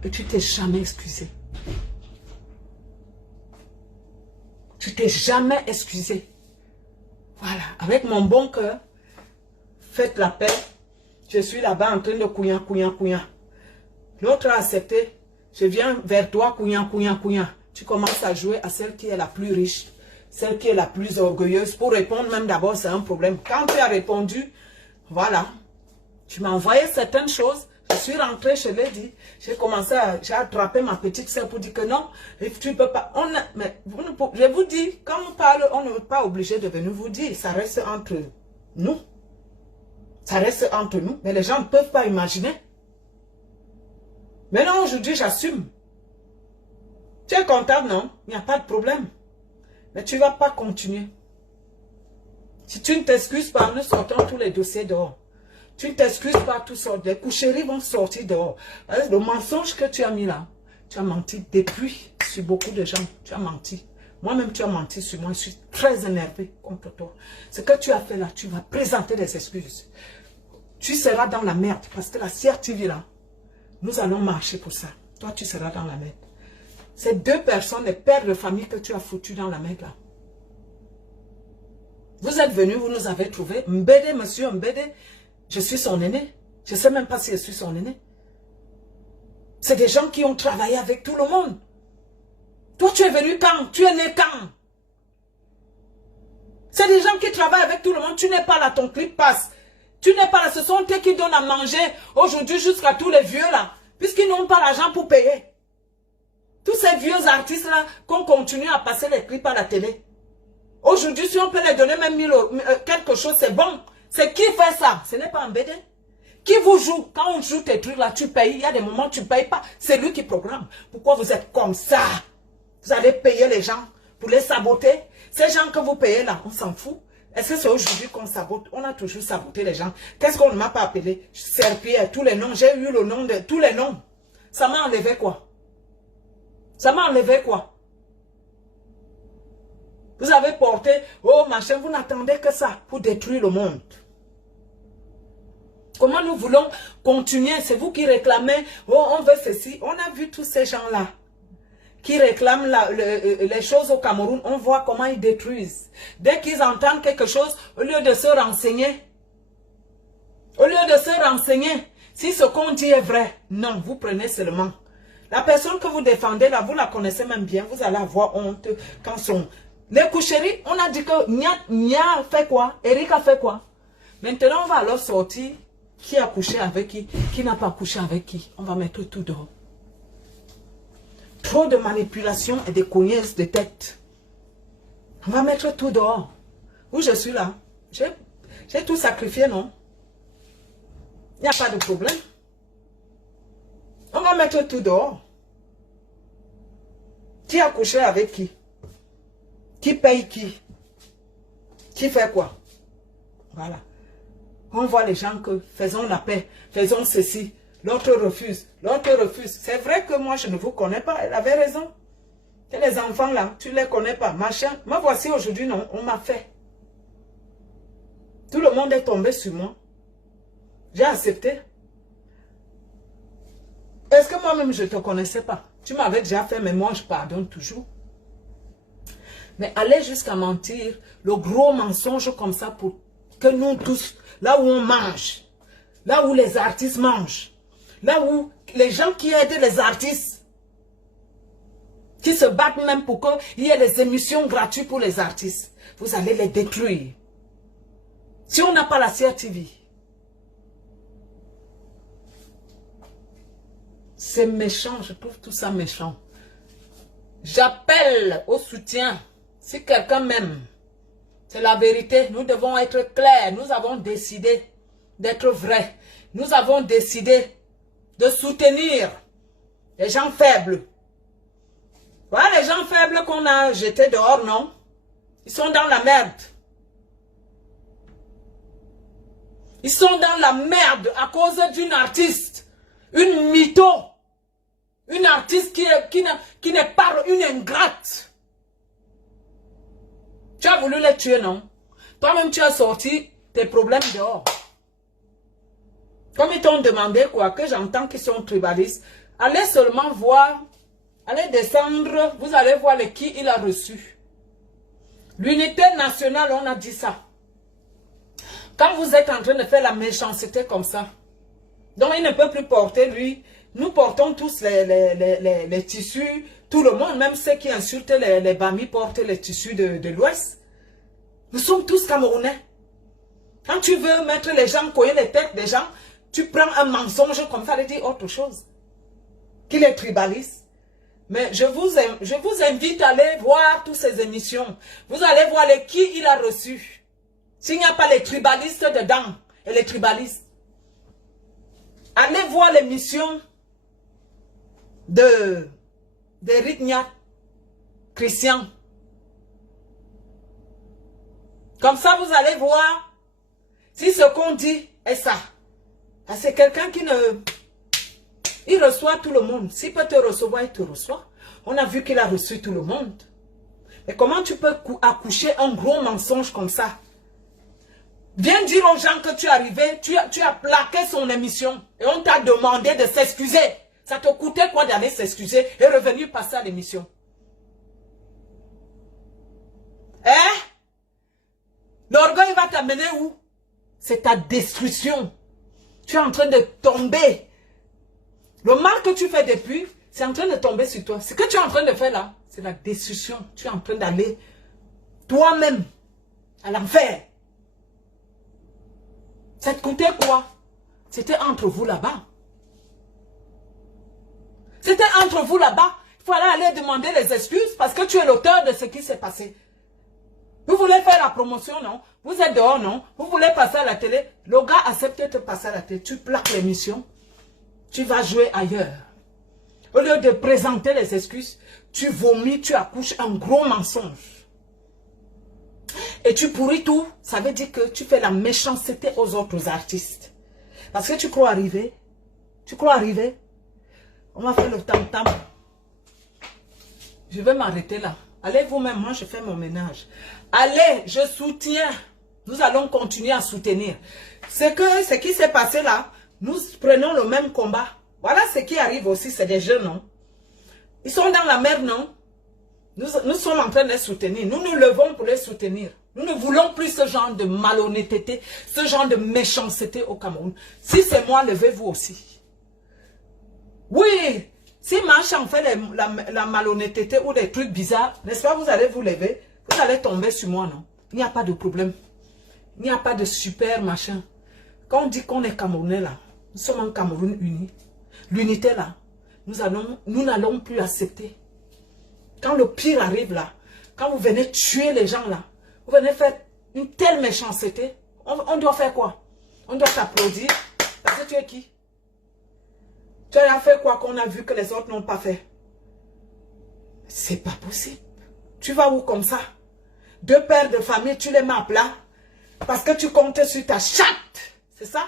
Et tu t'es jamais excusé. Tu t'es jamais excusé. Voilà, avec mon bon cœur, faites la paix. Je suis là-bas en train de couillant. L'autre a accepté. Je viens vers toi, couillant. Tu commences à jouer à celle qui est la plus riche, celle qui est la plus orgueilleuse. Pour répondre même d'abord, c'est un problème. Quand tu as répondu, voilà, tu m'as envoyé certaines choses. Je suis rentrée, je l'ai dit. J'ai attrapé ma petite soeur pour dire que non, tu peux pas. Je vous dis, quand on parle, on n'est pas obligé de venir vous dire. Ça reste entre nous. Ça reste entre nous. Mais les gens ne peuvent pas imaginer. Maintenant, aujourd'hui, j'assume. Tu es comptable, non? Il n'y a pas de problème. Mais tu ne vas pas continuer. Si tu ne t'excuses pas, nous sortons tous les dossiers dehors. Tu ne t'excuses pas, tout sort. Les coucheries vont sortir dehors. Le mensonge que tu as mis là, tu as menti depuis sur beaucoup de gens. Tu as menti. Moi-même, tu as menti sur moi. Je suis très énervé contre toi. Ce que tu as fait là, tu vas présenter des excuses. Tu seras dans la merde. Parce que la CRTV là, nous allons marcher pour ça. Toi, tu seras dans la merde. Ces deux personnes, les pères de famille que tu as foutus dans la merde là. Vous êtes venus, vous nous avez trouvés. Mbédé, monsieur Mbédé, je suis son aîné. Je ne sais même pas si je suis son aîné. C'est des gens qui ont travaillé avec tout le monde. Toi, tu es venu quand? Tu es né quand? C'est des gens qui travaillent avec tout le monde. Tu n'es pas là, ton clip passe. Tu n'es pas là, ce sont eux qui donnent à manger aujourd'hui jusqu'à tous les vieux là. Puisqu'ils n'ont pas l'argent pour payer. Tous ces vieux artistes là, qu'on continue à passer les clips à la télé. Aujourd'hui, si on peut les donner même 1000 quelque chose, c'est bon. C'est qui fait ça? Ce n'est pas un BD. Qui vous joue? Quand on joue tes trucs là, tu payes. Il y a des moments où tu ne payes pas. C'est lui qui programme. Pourquoi vous êtes comme ça? Vous allez payer les gens pour les saboter. Ces gens que vous payez là, on s'en fout. Est-ce que c'est aujourd'hui qu'on sabote? On a toujours saboté les gens. Qu'est-ce qu'on ne m'a pas appelé? Serpillère, tous les noms. J'ai eu le nom de tous les noms. Ça m'a enlevé quoi? Ça m'a enlevé quoi? Vous avez porté, oh machin, vous n'attendez que ça pour détruire le monde. Comment nous voulons continuer? C'est vous qui réclamez, oh on veut ceci. On a vu tous ces gens-là qui réclament les choses au Cameroun. On voit comment ils détruisent. Dès qu'ils entendent quelque chose, au lieu de se renseigner, si ce qu'on dit est vrai, non, vous prenez seulement. La personne que vous défendez là, vous la connaissez même bien, vous allez avoir honte quand son... Les coucheries, on a dit que Nia a fait quoi? Eric a fait quoi? Maintenant, on va alors sortir qui a couché avec qui n'a pas couché avec qui. On va mettre tout dehors. Trop de manipulation et de cognaises de tête. On va mettre tout dehors. Où je suis là? J'ai tout sacrifié, non? Il n'y a pas de problème. On va mettre tout dehors. Qui a couché avec qui? Qui paye qui? Qui fait quoi? Voilà. On voit les gens que faisons la paix, faisons ceci. L'autre refuse, l'autre refuse. C'est vrai que moi je ne vous connais pas. Elle avait raison. Et les enfants là, tu ne les connais pas. Machin. Moi voici aujourd'hui, non, on m'a fait. Tout le monde est tombé sur moi. J'ai accepté. Est-ce que moi-même je ne te connaissais pas? Tu m'avais déjà fait, mais moi je pardonne toujours. Mais aller jusqu'à mentir, le gros mensonge comme ça pour que nous tous, là où on mange, là où les artistes mangent, là où les gens qui aident les artistes, qui se battent même pour qu'il y ait des émissions gratuites pour les artistes, vous allez les détruire. Si on n'a pas la CRTV, c'est méchant, je trouve tout ça méchant. J'appelle au soutien. Si quelqu'un m'aime, c'est la vérité. Nous devons être clairs. Nous avons décidé d'être vrais. Nous avons décidé de soutenir les gens faibles. Voilà les gens faibles qu'on a jetés dehors, non? Ils sont dans la merde. Ils sont dans la merde à cause d'une artiste. Une mytho. Une artiste qui n'est pas une ingrate. Tu as voulu les tuer, non? Toi-même, tu as sorti tes problèmes dehors. Comme ils t'ont demandé quoi, que j'entends qu'ils sont tribalistes, allez seulement voir, allez descendre, vous allez voir le qui il a reçu. L'unité nationale, on a dit ça. Quand vous êtes en train de faire la méchanceté comme ça, donc il ne peut plus porter, lui. Nous portons tous les tissus, tout le monde, même ceux qui insultent les Bamis portent les tissus de l'Ouest. Nous sommes tous Camerounais. Quand tu veux mettre les gens, coller les têtes des gens, tu prends un mensonge comme ça et dis autre chose. Qu'il est tribaliste. Mais je vous invite à aller voir toutes ces émissions. Vous allez voir les qui il a reçu. S'il n'y a pas les tribalistes dedans et les tribalistes. Allez voir l'émission de Rignac Christian. Comme ça, vous allez voir si ce qu'on dit est ça. C'est quelqu'un qui ne... Il reçoit tout le monde. S'il peut te recevoir, il te reçoit. On a vu qu'il a reçu tout le monde. Mais comment tu peux accoucher un gros mensonge comme ça? Viens dire aux gens que tu es arrivé, tu as plaqué son émission et on t'a demandé de s'excuser. Ça te coûtait quoi d'aller s'excuser et revenir passer à l'émission? Hein? L'orgueil va t'amener où? C'est ta destruction. Tu es en train de tomber. Le mal que tu fais depuis, c'est en train de tomber sur toi. Ce que tu es en train de faire là, c'est la destruction. Tu es en train d'aller toi-même à l'enfer. Ça te coûtait quoi? C'était entre vous là-bas. C'était entre vous là-bas. Il fallait aller demander les excuses parce que tu es l'auteur de ce qui s'est passé. Vous voulez faire la promotion, non? Vous êtes dehors, non? Vous voulez passer à la télé? Le gars accepte de te passer à la télé. Tu plaques l'émission. Tu vas jouer ailleurs. Au lieu de présenter les excuses, tu vomis, tu accouches un gros mensonge. Et tu pourris tout. Ça veut dire que tu fais la méchanceté aux autres artistes. Parce que tu crois arriver. Tu crois arriver. On va faire le tam-tam. Je vais m'arrêter là. Allez vous-même, moi je fais mon ménage. Allez, je soutiens. Nous allons continuer à soutenir. Ce qui s'est passé là, nous prenons le même combat. Voilà ce qui arrive aussi, c'est des jeunes, non? Ils sont dans la merde, non? Nous sommes en train de les soutenir. Nous nous levons pour les soutenir. Nous ne voulons plus ce genre de malhonnêteté, ce genre de méchanceté au Cameroun. Si c'est moi, levez-vous aussi. Oui, si Marchand fait la malhonnêteté ou des trucs bizarres, n'est-ce pas, vous allez vous lever, vous allez tomber sur moi, non? Il n'y a pas de problème. Il n'y a pas de super machin. Quand on dit qu'on est Camerounais là, nous sommes un Cameroun uni. L'unité là, nous n'allons plus accepter. Quand le pire arrive là, quand vous venez tuer les gens là, vous venez faire une telle méchanceté, on doit faire quoi? On doit t'applaudir. Parce que tu es qui? Tu as fait quoi qu'on a vu que les autres n'ont pas fait? C'est pas possible. Tu vas où comme ça? Deux pères de famille, tu les mets à plat parce que tu comptes sur ta chatte. C'est ça?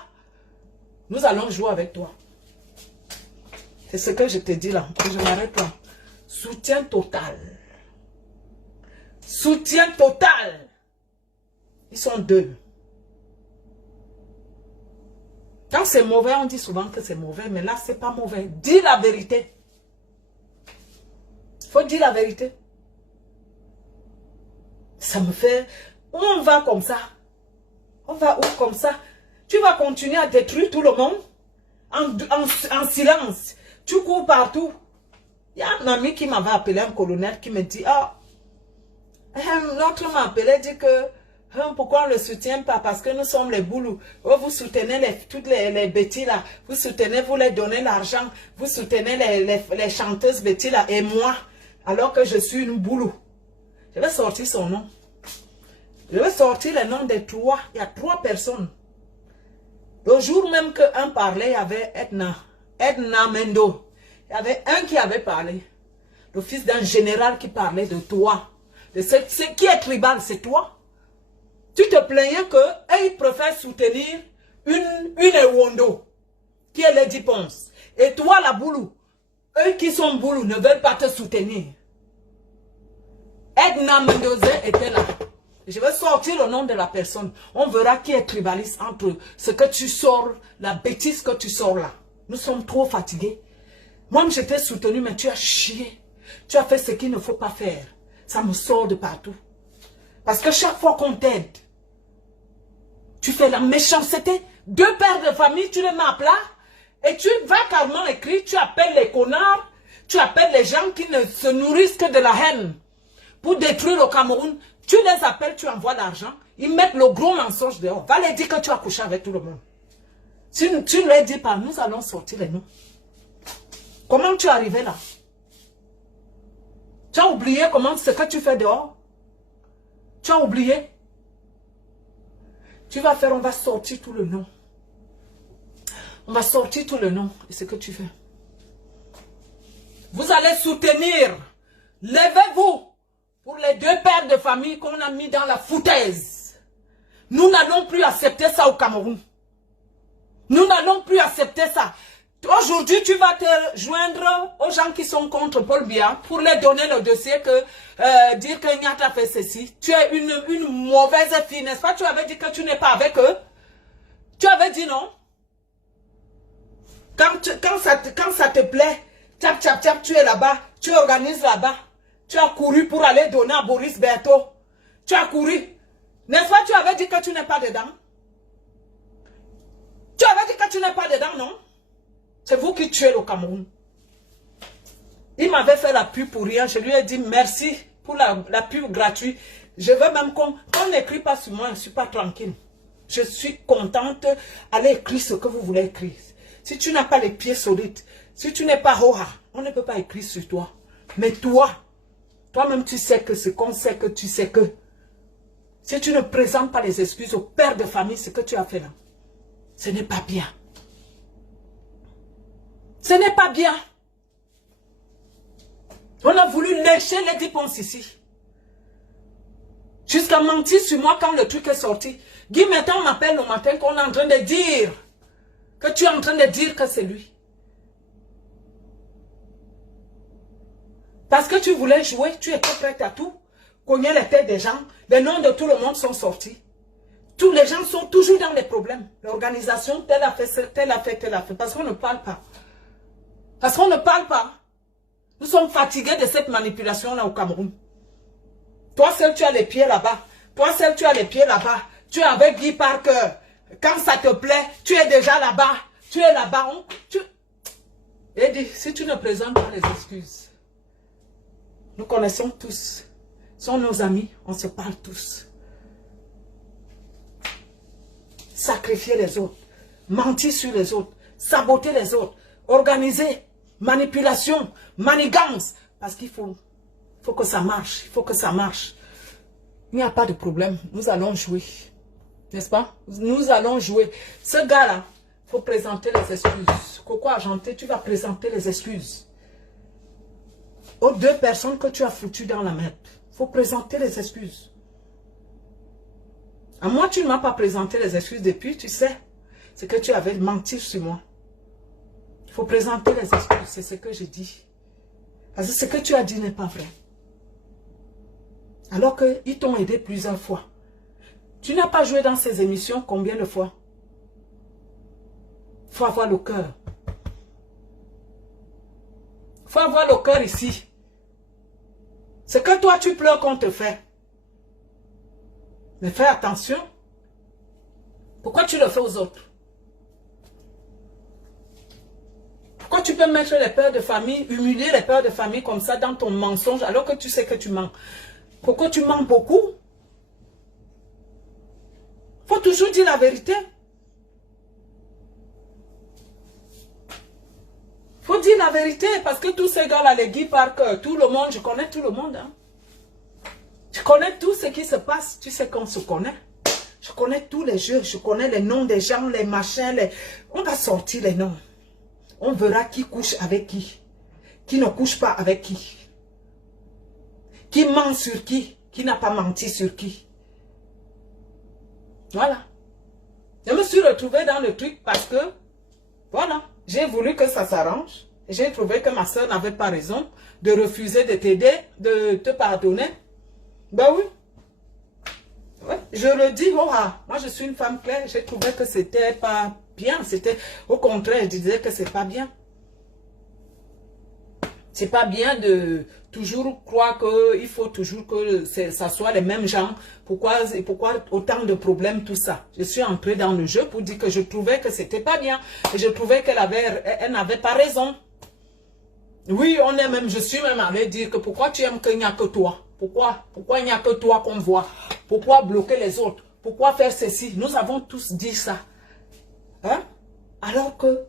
Nous allons jouer avec toi. C'est ce que je te dis là. Je m'arrête là. Soutien total. Soutien total. Ils sont deux. Quand c'est mauvais, on dit souvent que c'est mauvais, mais là, c'est pas mauvais. Dis la vérité. Il faut dire la vérité. Ça me fait... Où on va comme ça? On va où comme ça? Tu vas continuer à détruire tout le monde en silence. Tu cours partout. Il y a un ami qui m'avait appelé, un colonel, qui me dit, ah, l'autre m'a appelé, dit que, pourquoi on ne le soutient pas? Parce que nous sommes les boulous. Oh, vous soutenez toutes les bêtises là. Vous soutenez, vous les donnez l'argent. Vous soutenez les chanteuses bêtises là. Et moi, alors que je suis une boulou. Je vais sortir son nom. Je vais sortir le nom des trois. Il y a 3 personnes. Le jour même qu'un parlait, il y avait Edna Mendo. Il y avait un qui avait parlé. Le fils d'un général qui parlait de toi. De ce qui est tribal, c'est toi. Tu te plaignais qu'ils préfèrent soutenir une Ewondo, qui est Lady Ponce. Et toi, la boulou, eux qui sont boulou ne veulent pas te soutenir. Edna Mendoza était là. Je vais sortir le nom de la personne. On verra qui est tribaliste entre ce que tu sors, la bêtise que tu sors là. Nous sommes trop fatigués. Moi, je t'ai soutenu, mais tu as chié. Tu as fait ce qu'il ne faut pas faire. Ça me sort de partout. Parce que chaque fois qu'on t'aide, tu fais la méchanceté. 2 pères de famille, tu les mets à plat. Et tu vas carrément écrire, tu appelles les connards, tu appelles les gens qui ne se nourrissent que de la haine. Pour détruire le Cameroun, tu les appelles, tu envoies l'argent, ils mettent le gros mensonge dehors. Va leur dire que tu as couché avec tout le monde. Si tu ne leur dis pas, nous allons sortir les noms. Comment tu es arrivé là? Tu as oublié comment ce que tu fais dehors? Tu as oublié? Tu vas faire, on va sortir tout le nom. On va sortir tout le nom de ce que tu fais. Vous allez soutenir. Levez-vous pour les 2 pères de famille qu'on a mis dans la foutaise. Nous n'allons plus accepter ça au Cameroun. Nous n'allons plus accepter ça. Aujourd'hui, tu vas te joindre aux gens qui sont contre Paul Biya pour leur donner le dossier dire que Nyata fait ceci. Tu es une mauvaise fille, n'est-ce pas? Tu avais dit que tu n'es pas avec eux. Tu avais dit non. Quand ça te plaît, tap, tap, tap, tu es là-bas, tu organises là-bas. Tu as couru pour aller donner à Boris Berthaud. Tu as couru. N'est-ce pas, tu avais dit que tu n'es pas dedans? Tu avais dit que tu n'es pas dedans, non? C'est vous qui tuez le Cameroun. Il m'avait fait la pub pour rien. Je lui ai dit merci pour la pub gratuite. Je veux même qu'on n'écrit pas sur moi, je ne suis pas tranquille. Je suis contente. Allez écrire ce que vous voulez écrire. Si tu n'as pas les pieds solides, si tu n'es pas Roha, on ne peut pas écrire sur toi. Mais toi-même tu sais que ce qu'on sait que tu sais que. Si tu ne présentes pas les excuses au père de famille, ce que tu as fait là, ce n'est pas bien. Ce n'est pas bien. On a voulu lécher Lady Ponce ici. Jusqu'à mentir sur moi quand le truc est sorti. Guy maintenant m'appelle le matin qu'on est en train de dire. Que tu es en train de dire que c'est lui. Parce que tu voulais jouer, tu étais prête à tout. Cogner les têtes des gens. Les noms de tout le monde sont sortis. Tous les gens sont toujours dans les problèmes. L'organisation, telle a fait, telle a fait, telle a fait. Parce qu'on ne parle pas. Parce qu'on ne parle pas. Nous sommes fatigués de cette manipulation-là au Cameroun. Toi seul, tu as les pieds là-bas. Toi seul, tu as les pieds là-bas. Tu es avec Guy Parker. Quand ça te plaît, tu es déjà là-bas. Tu es là-bas. Et dis, si tu ne présentes pas les excuses, nous connaissons tous. Sont nos amis, on se parle tous. Sacrifier les autres. Mentir sur les autres. Saboter les autres. Organiser. Manipulation. Manigance. Parce qu'il faut que ça marche. Il faut que ça marche. Il n'y a pas de problème. Nous allons jouer. N'est-ce pas? Nous allons jouer. Ce gars-là, il faut présenter les excuses. Coco Argenté, tu vas présenter les excuses. Aux 2 personnes que tu as foutues dans la merde. Il faut présenter les excuses. À moi, tu ne m'as pas présenté les excuses depuis, tu sais. C'est que tu avais menti sur moi. Il faut présenter les excuses, c'est ce que je dis. Parce que ce que tu as dit n'est pas vrai. Alors qu'ils t'ont aidé plusieurs fois. Tu n'as pas joué dans ces émissions combien de fois? Il faut avoir le cœur. Il faut avoir le cœur ici. Ce que toi tu pleures qu'on te fait. Mais fais attention. Pourquoi tu le fais aux autres? Pourquoi tu peux mettre les pères de famille, humilier les pères de famille comme ça dans ton mensonge alors que tu sais que tu mens? Pourquoi tu mens beaucoup? Il faut toujours dire la vérité. Il faut dire la vérité, parce que tous ces gars-là, les Guy Parker, tout le monde, je connais tout le monde. Hein. Je connais tout ce qui se passe, tu sais qu'on se connaît. Je connais tous les jeux, je connais les noms des gens, les machins, on va sortir les noms. On verra qui couche avec qui ne couche pas avec qui ment sur qui n'a pas menti sur qui. Voilà. Je me suis retrouvée dans le truc parce que, voilà, j'ai voulu que ça s'arrange. J'ai trouvé que ma soeur n'avait pas raison de refuser de t'aider, de te pardonner. Ben oui. Ouais, je le dis, oh, moi je suis une femme claire, j'ai trouvé que c'était pas bien, c'était au contraire, je disais que c'est pas bien. C'est pas bien de toujours croire qu'il faut toujours que ça soit les mêmes gens. Pourquoi autant de problèmes, tout ça? Je suis entrée dans le jeu pour dire que je trouvais que c'était pas bien. Et je trouvais qu'elle n'avait pas raison. Oui, je suis même allée dire que pourquoi tu aimes qu'il n'y a que toi? Pourquoi il n'y a que toi qu'on voit? Pourquoi bloquer les autres? Pourquoi faire ceci? Nous avons tous dit ça. Hein? Alors que,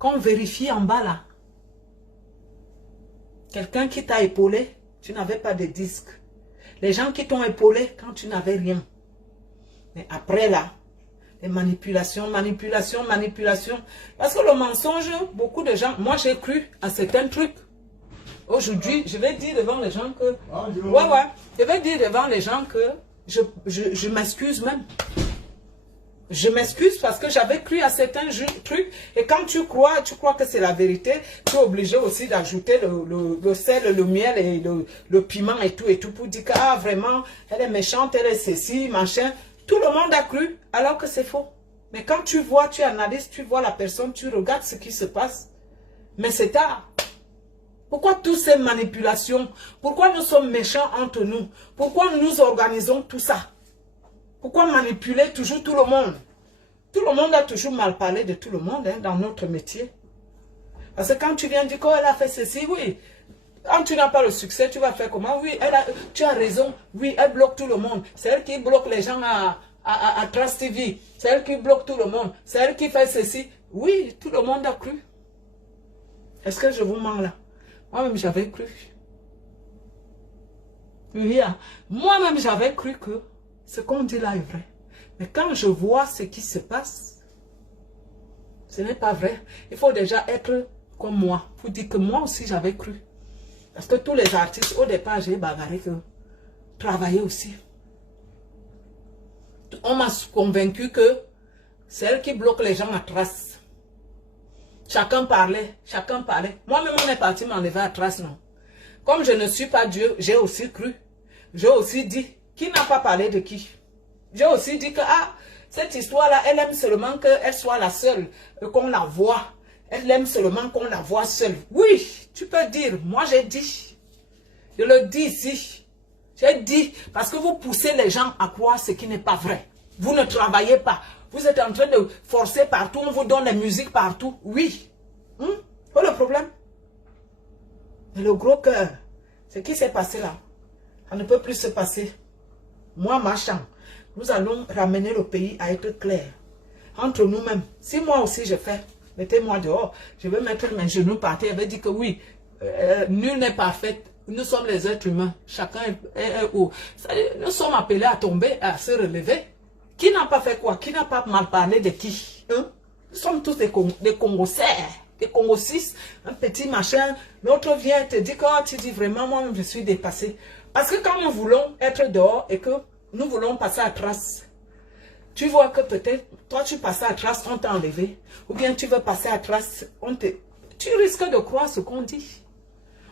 quand on vérifie en bas là, quelqu'un qui t'a épaulé, tu n'avais pas de disque. Les gens qui t'ont épaulé quand tu n'avais rien. Mais après là, les manipulations. Parce que le mensonge, beaucoup de gens, moi j'ai cru à certains trucs. Aujourd'hui, je vais dire devant les gens que... Je vais dire devant les gens que je m'excuse même. Je m'excuse parce que j'avais cru à certains trucs. Et quand tu crois que c'est la vérité, tu es obligé aussi d'ajouter le sel, le miel et le piment et tout pour dire que vraiment, elle est méchante, elle est ceci, machin. Tout le monde a cru alors que c'est faux. Mais quand tu vois, tu analyses, tu vois la personne, tu regardes ce qui se passe. Mais c'est tard. Pourquoi toutes ces manipulations? Pourquoi nous sommes méchants entre nous? Pourquoi nous organisons tout ça? Pourquoi manipuler toujours tout le monde? Tout le monde a toujours mal parlé de tout le monde hein, dans notre métier. Parce que quand tu viens dire qu'elle a fait ceci, oui. Quand tu n'as pas le succès, tu vas faire comment? Oui, tu as raison. Oui, elle bloque tout le monde. C'est elle qui bloque les gens à Trust TV. C'est elle qui bloque tout le monde. C'est elle qui fait ceci. Oui, tout le monde a cru. Est-ce que je vous mens là? Moi-même, j'avais cru. Oui, moi-même, j'avais cru que ce qu'on dit là est vrai. Mais quand je vois ce qui se passe, ce n'est pas vrai. Il faut déjà être comme moi. Pour dire que moi aussi, j'avais cru. Parce que tous les artistes, au départ, j'ai bagarré que travailler aussi. On m'a convaincu que c'est elle qui bloque les gens à Trace. Chacun parlait. Moi-même, on est parti m'enlever à Trace, non. Comme je ne suis pas Dieu, j'ai aussi cru. J'ai aussi dit, qui n'a pas parlé de qui? J'ai aussi dit que, cette histoire-là, elle aime seulement qu'elle soit la seule, qu'on la voit. Elle aime seulement qu'on la voit seule. Oui, tu peux dire, moi j'ai dit. Je le dis ici. J'ai dit, parce que vous poussez les gens à croire ce qui n'est pas vrai. Vous ne travaillez pas. Vous êtes en train de forcer partout, on vous donne la musique partout. Oui. Pas le problème. Mais le gros cœur, ce qui s'est passé là, ça ne peut plus se passer. Moi, marchand, nous allons ramener le pays à être clair. Entre nous-mêmes. Si moi aussi je fais, mettez-moi dehors, je vais mettre mes genoux par terre, je vais dire que oui, nul n'est parfait. Nous sommes les êtres humains. Chacun est où. Nous sommes appelés à tomber, à se relever. Qui n'a pas fait quoi? Qui n'a pas mal parlé de qui? Nous sommes tous des Congosais, des Congossis, un petit machin. L'autre vient te dire que tu dis vraiment, moi je suis dépassé. Parce que quand nous voulons être dehors et que nous voulons passer à Trace, tu vois que peut-être, toi tu passes à Trace, on t'a enlevé. Ou bien tu veux passer à Trace, tu risques de croire ce qu'on dit.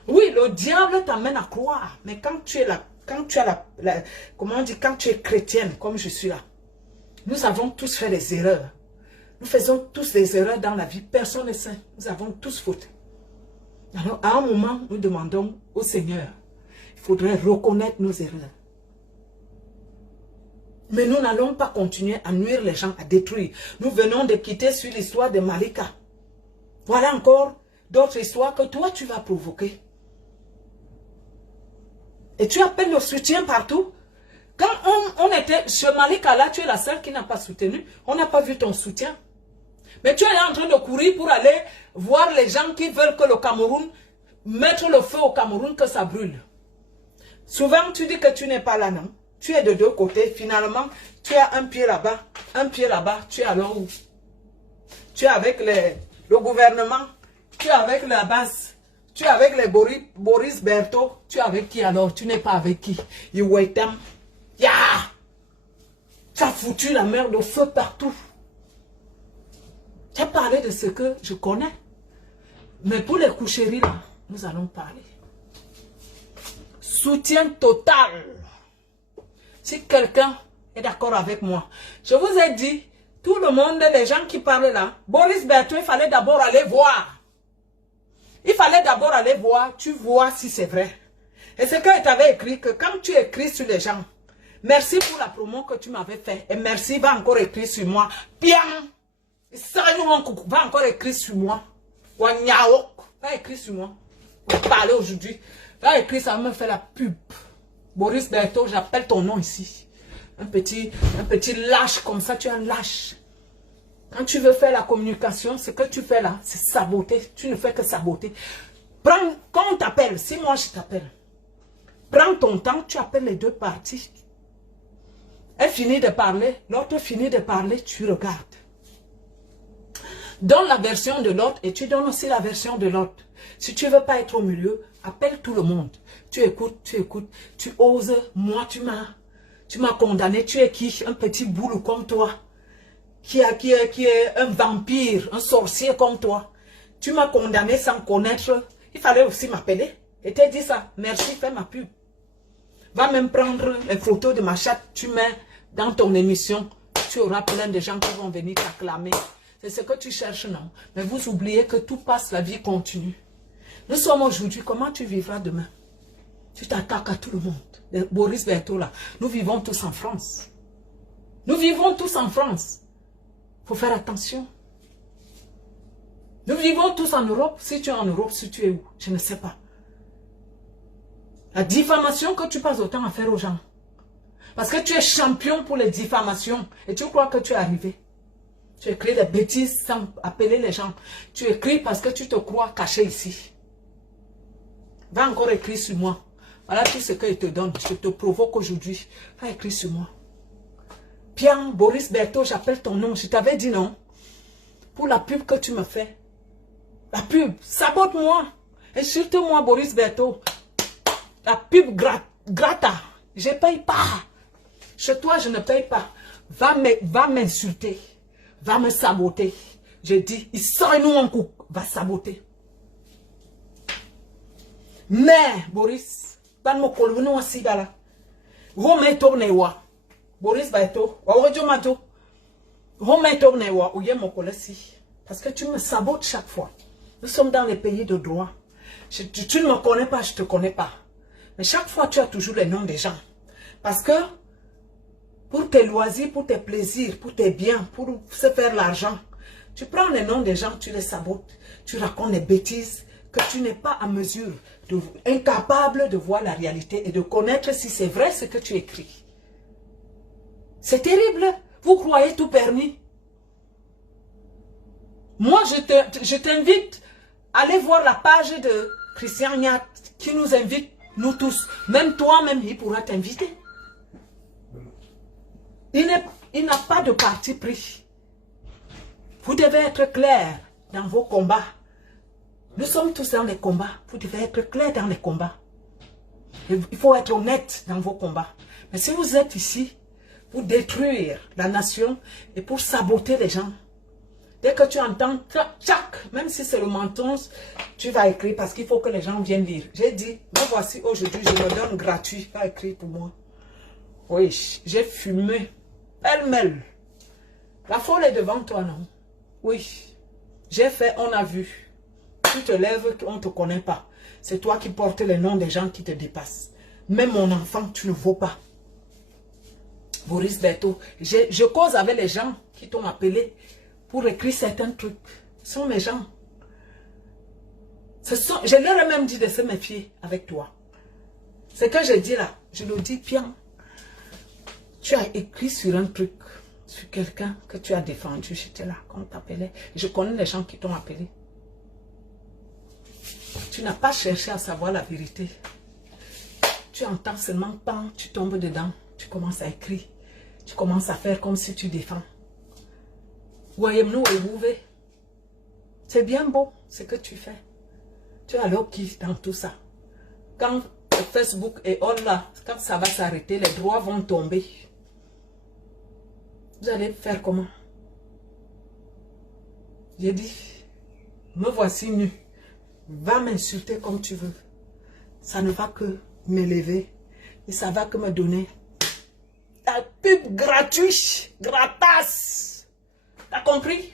Oui, le diable t'amène à croire. Mais quand tu es là, quand tu as comment on dit, quand tu es chrétienne, comme je suis là, nous avons tous fait des erreurs. Nous faisons tous des erreurs dans la vie. Personne n'est saint. Nous avons tous fauté. Alors, à un moment, nous demandons au Seigneur, il faudrait reconnaître nos erreurs. Mais nous n'allons pas continuer à nuire les gens, à détruire. Nous venons de quitter sur l'histoire de Malika. Voilà encore d'autres histoires que toi, tu vas provoquer. Et tu appelles le soutien partout. Quand on était chez Malika, là, tu es la seule qui n'a pas soutenu. On n'a pas vu ton soutien. Mais tu es en train de courir pour aller voir les gens qui veulent que le Cameroun, mettre le feu au Cameroun, que ça brûle. Souvent, tu dis que tu n'es pas là, non? Tu es de deux côtés. Finalement, tu as un pied là-bas, un pied là-bas. Tu es alors où? Tu es avec le gouvernement, tu es avec la base, tu es avec les Boris Berthaud. Tu es avec qui alors? Tu n'es pas avec qui? Iwetam. Ya! Tu as foutu la merde au feu partout. Tu as parlé de ce que je connais. Mais pour les coucheries, là, nous allons parler. Soutien total. Si quelqu'un est d'accord avec moi, je vous ai dit, tout le monde, les gens qui parlent là, Boris Berthaud, il fallait d'abord aller voir. Il fallait d'abord aller voir, tu vois si c'est vrai. Et c'est que tu avais écrit que quand tu écris sur les gens, merci pour la promo que tu m'avais fait. Et merci, va encore écrire sur moi. Bien. Va encore écrire sur moi. Va écrire sur moi. Va parler aujourd'hui. Va écrire, ça me fait la pub. Boris Berthaud, j'appelle ton nom ici. Un petit lâche comme ça, tu es un lâche. Quand tu veux faire la communication, ce que tu fais là, c'est saboter. Tu ne fais que saboter. Quand on t'appelle, si moi je t'appelle, prends ton temps, tu appelles les deux parties. Elle finit de parler, l'autre finit de parler, tu regardes. Donne la version de l'autre et tu donnes aussi la version de l'autre. Si tu ne veux pas être au milieu, appelle tout le monde. Tu écoutes, tu oses. Moi, tu m'as condamné. Tu es qui? Un petit boulot comme toi. Qui est un vampire, un sorcier comme toi. Tu m'as condamné sans connaître. Il fallait aussi m'appeler. Et te dit ça. Merci, fais ma pub. Va même prendre les photos de ma chatte. Tu mets dans ton émission. Tu auras plein de gens qui vont venir t'acclamer. C'est ce que tu cherches, non? Mais vous oubliez que tout passe, la vie continue. Nous sommes aujourd'hui, comment tu vivras demain? Tu t'attaques à tout le monde. Boris Berthaud là, nous vivons tous en France. Nous vivons tous en France. Il faut faire attention. Nous vivons tous en Europe. Si tu es en Europe, si tu es où? Je ne sais pas. La diffamation que tu passes autant à faire aux gens. Parce que tu es champion pour les diffamations. Et tu crois que tu es arrivé. Tu écris des bêtises sans appeler les gens. Tu écris parce que tu te crois caché ici. Va encore écrire sur moi. Voilà tout ce qu'il te donne. Je te provoque aujourd'hui. Va écrire sur moi. Pierre, Boris Berthaud, j'appelle ton nom. Je t'avais dit non. Pour la pub que tu me fais. La pub, sabote-moi. Et surtout moi, Boris Berthaud. La pub grata. Je ne paye pas. Chez toi, je ne paye pas. Va m'insulter. Va me saboter. Je dis, il sort nous en coup. Va saboter. Mais, Boris, pas de me coller nous aussi là. Remets ton newa. Boris Berthaud, remets ton newa. Ou y'a mon si. Parce que tu me sabotes chaque fois. Nous sommes dans les pays de droit. Tu ne me connais pas, je ne te connais pas. Mais chaque fois, tu as toujours les noms des gens. Parce que, pour tes loisirs, pour tes plaisirs, pour tes biens, pour se faire l'argent, tu prends les noms des gens, tu les sabotes. Tu racontes des bêtises que tu n'es pas à mesure, incapable de voir la réalité et de connaître si c'est vrai ce que tu écris. C'est terrible. Vous croyez tout permis. Moi, je t'invite à aller voir la page de Christian Nyat qui nous invite, nous tous. Même toi-même, il pourra t'inviter. Il n'a pas de parti pris. Vous devez être clair dans vos combats. Nous sommes tous dans les combats. Vous devez être clair dans les combats. Il faut être honnête dans vos combats. Mais si vous êtes ici pour détruire la nation et pour saboter les gens, dès que tu entends, tchac, même si c'est le mensonge, tu vas écrire parce qu'il faut que les gens viennent lire. J'ai dit, me voici aujourd'hui, je me donne gratuit. Va écrire pour moi. Oui, j'ai fumé. Pêle-mêle. La folle est devant toi, non? Oui. J'ai fait, on a vu. Tu te lèves, on ne te connaît pas. C'est toi qui portes les noms des gens qui te dépassent. Même mon enfant, tu ne vaux pas. Boris Berthaud, je cause avec les gens qui t'ont appelé pour écrire certains trucs. Ce sont mes gens. Je leur ai même dit de se méfier avec toi. Ce que je dis là, je le dis bien. Tu as écrit sur un truc. sur quelqu'un que tu as défendu. J'étais là quand on t'appelait. Je connais les gens qui t'ont appelé. Tu n'as pas cherché à savoir la vérité. Tu entends seulement pan, tu tombes dedans. Tu commences à écrire. Tu commences à faire comme si tu défends. Voyez-nous éprouver. C'est bien beau ce que tu fais. Tu as alors qui dans tout ça. Quand Facebook et all là, quand ça va s'arrêter, les droits vont tomber. Vous allez faire comment? J'ai dit, me voici nu. Va m'insulter comme tu veux. Ça ne va que m'élever. Et ça va que me donner ta pub gratuite, gratas. T'as compris?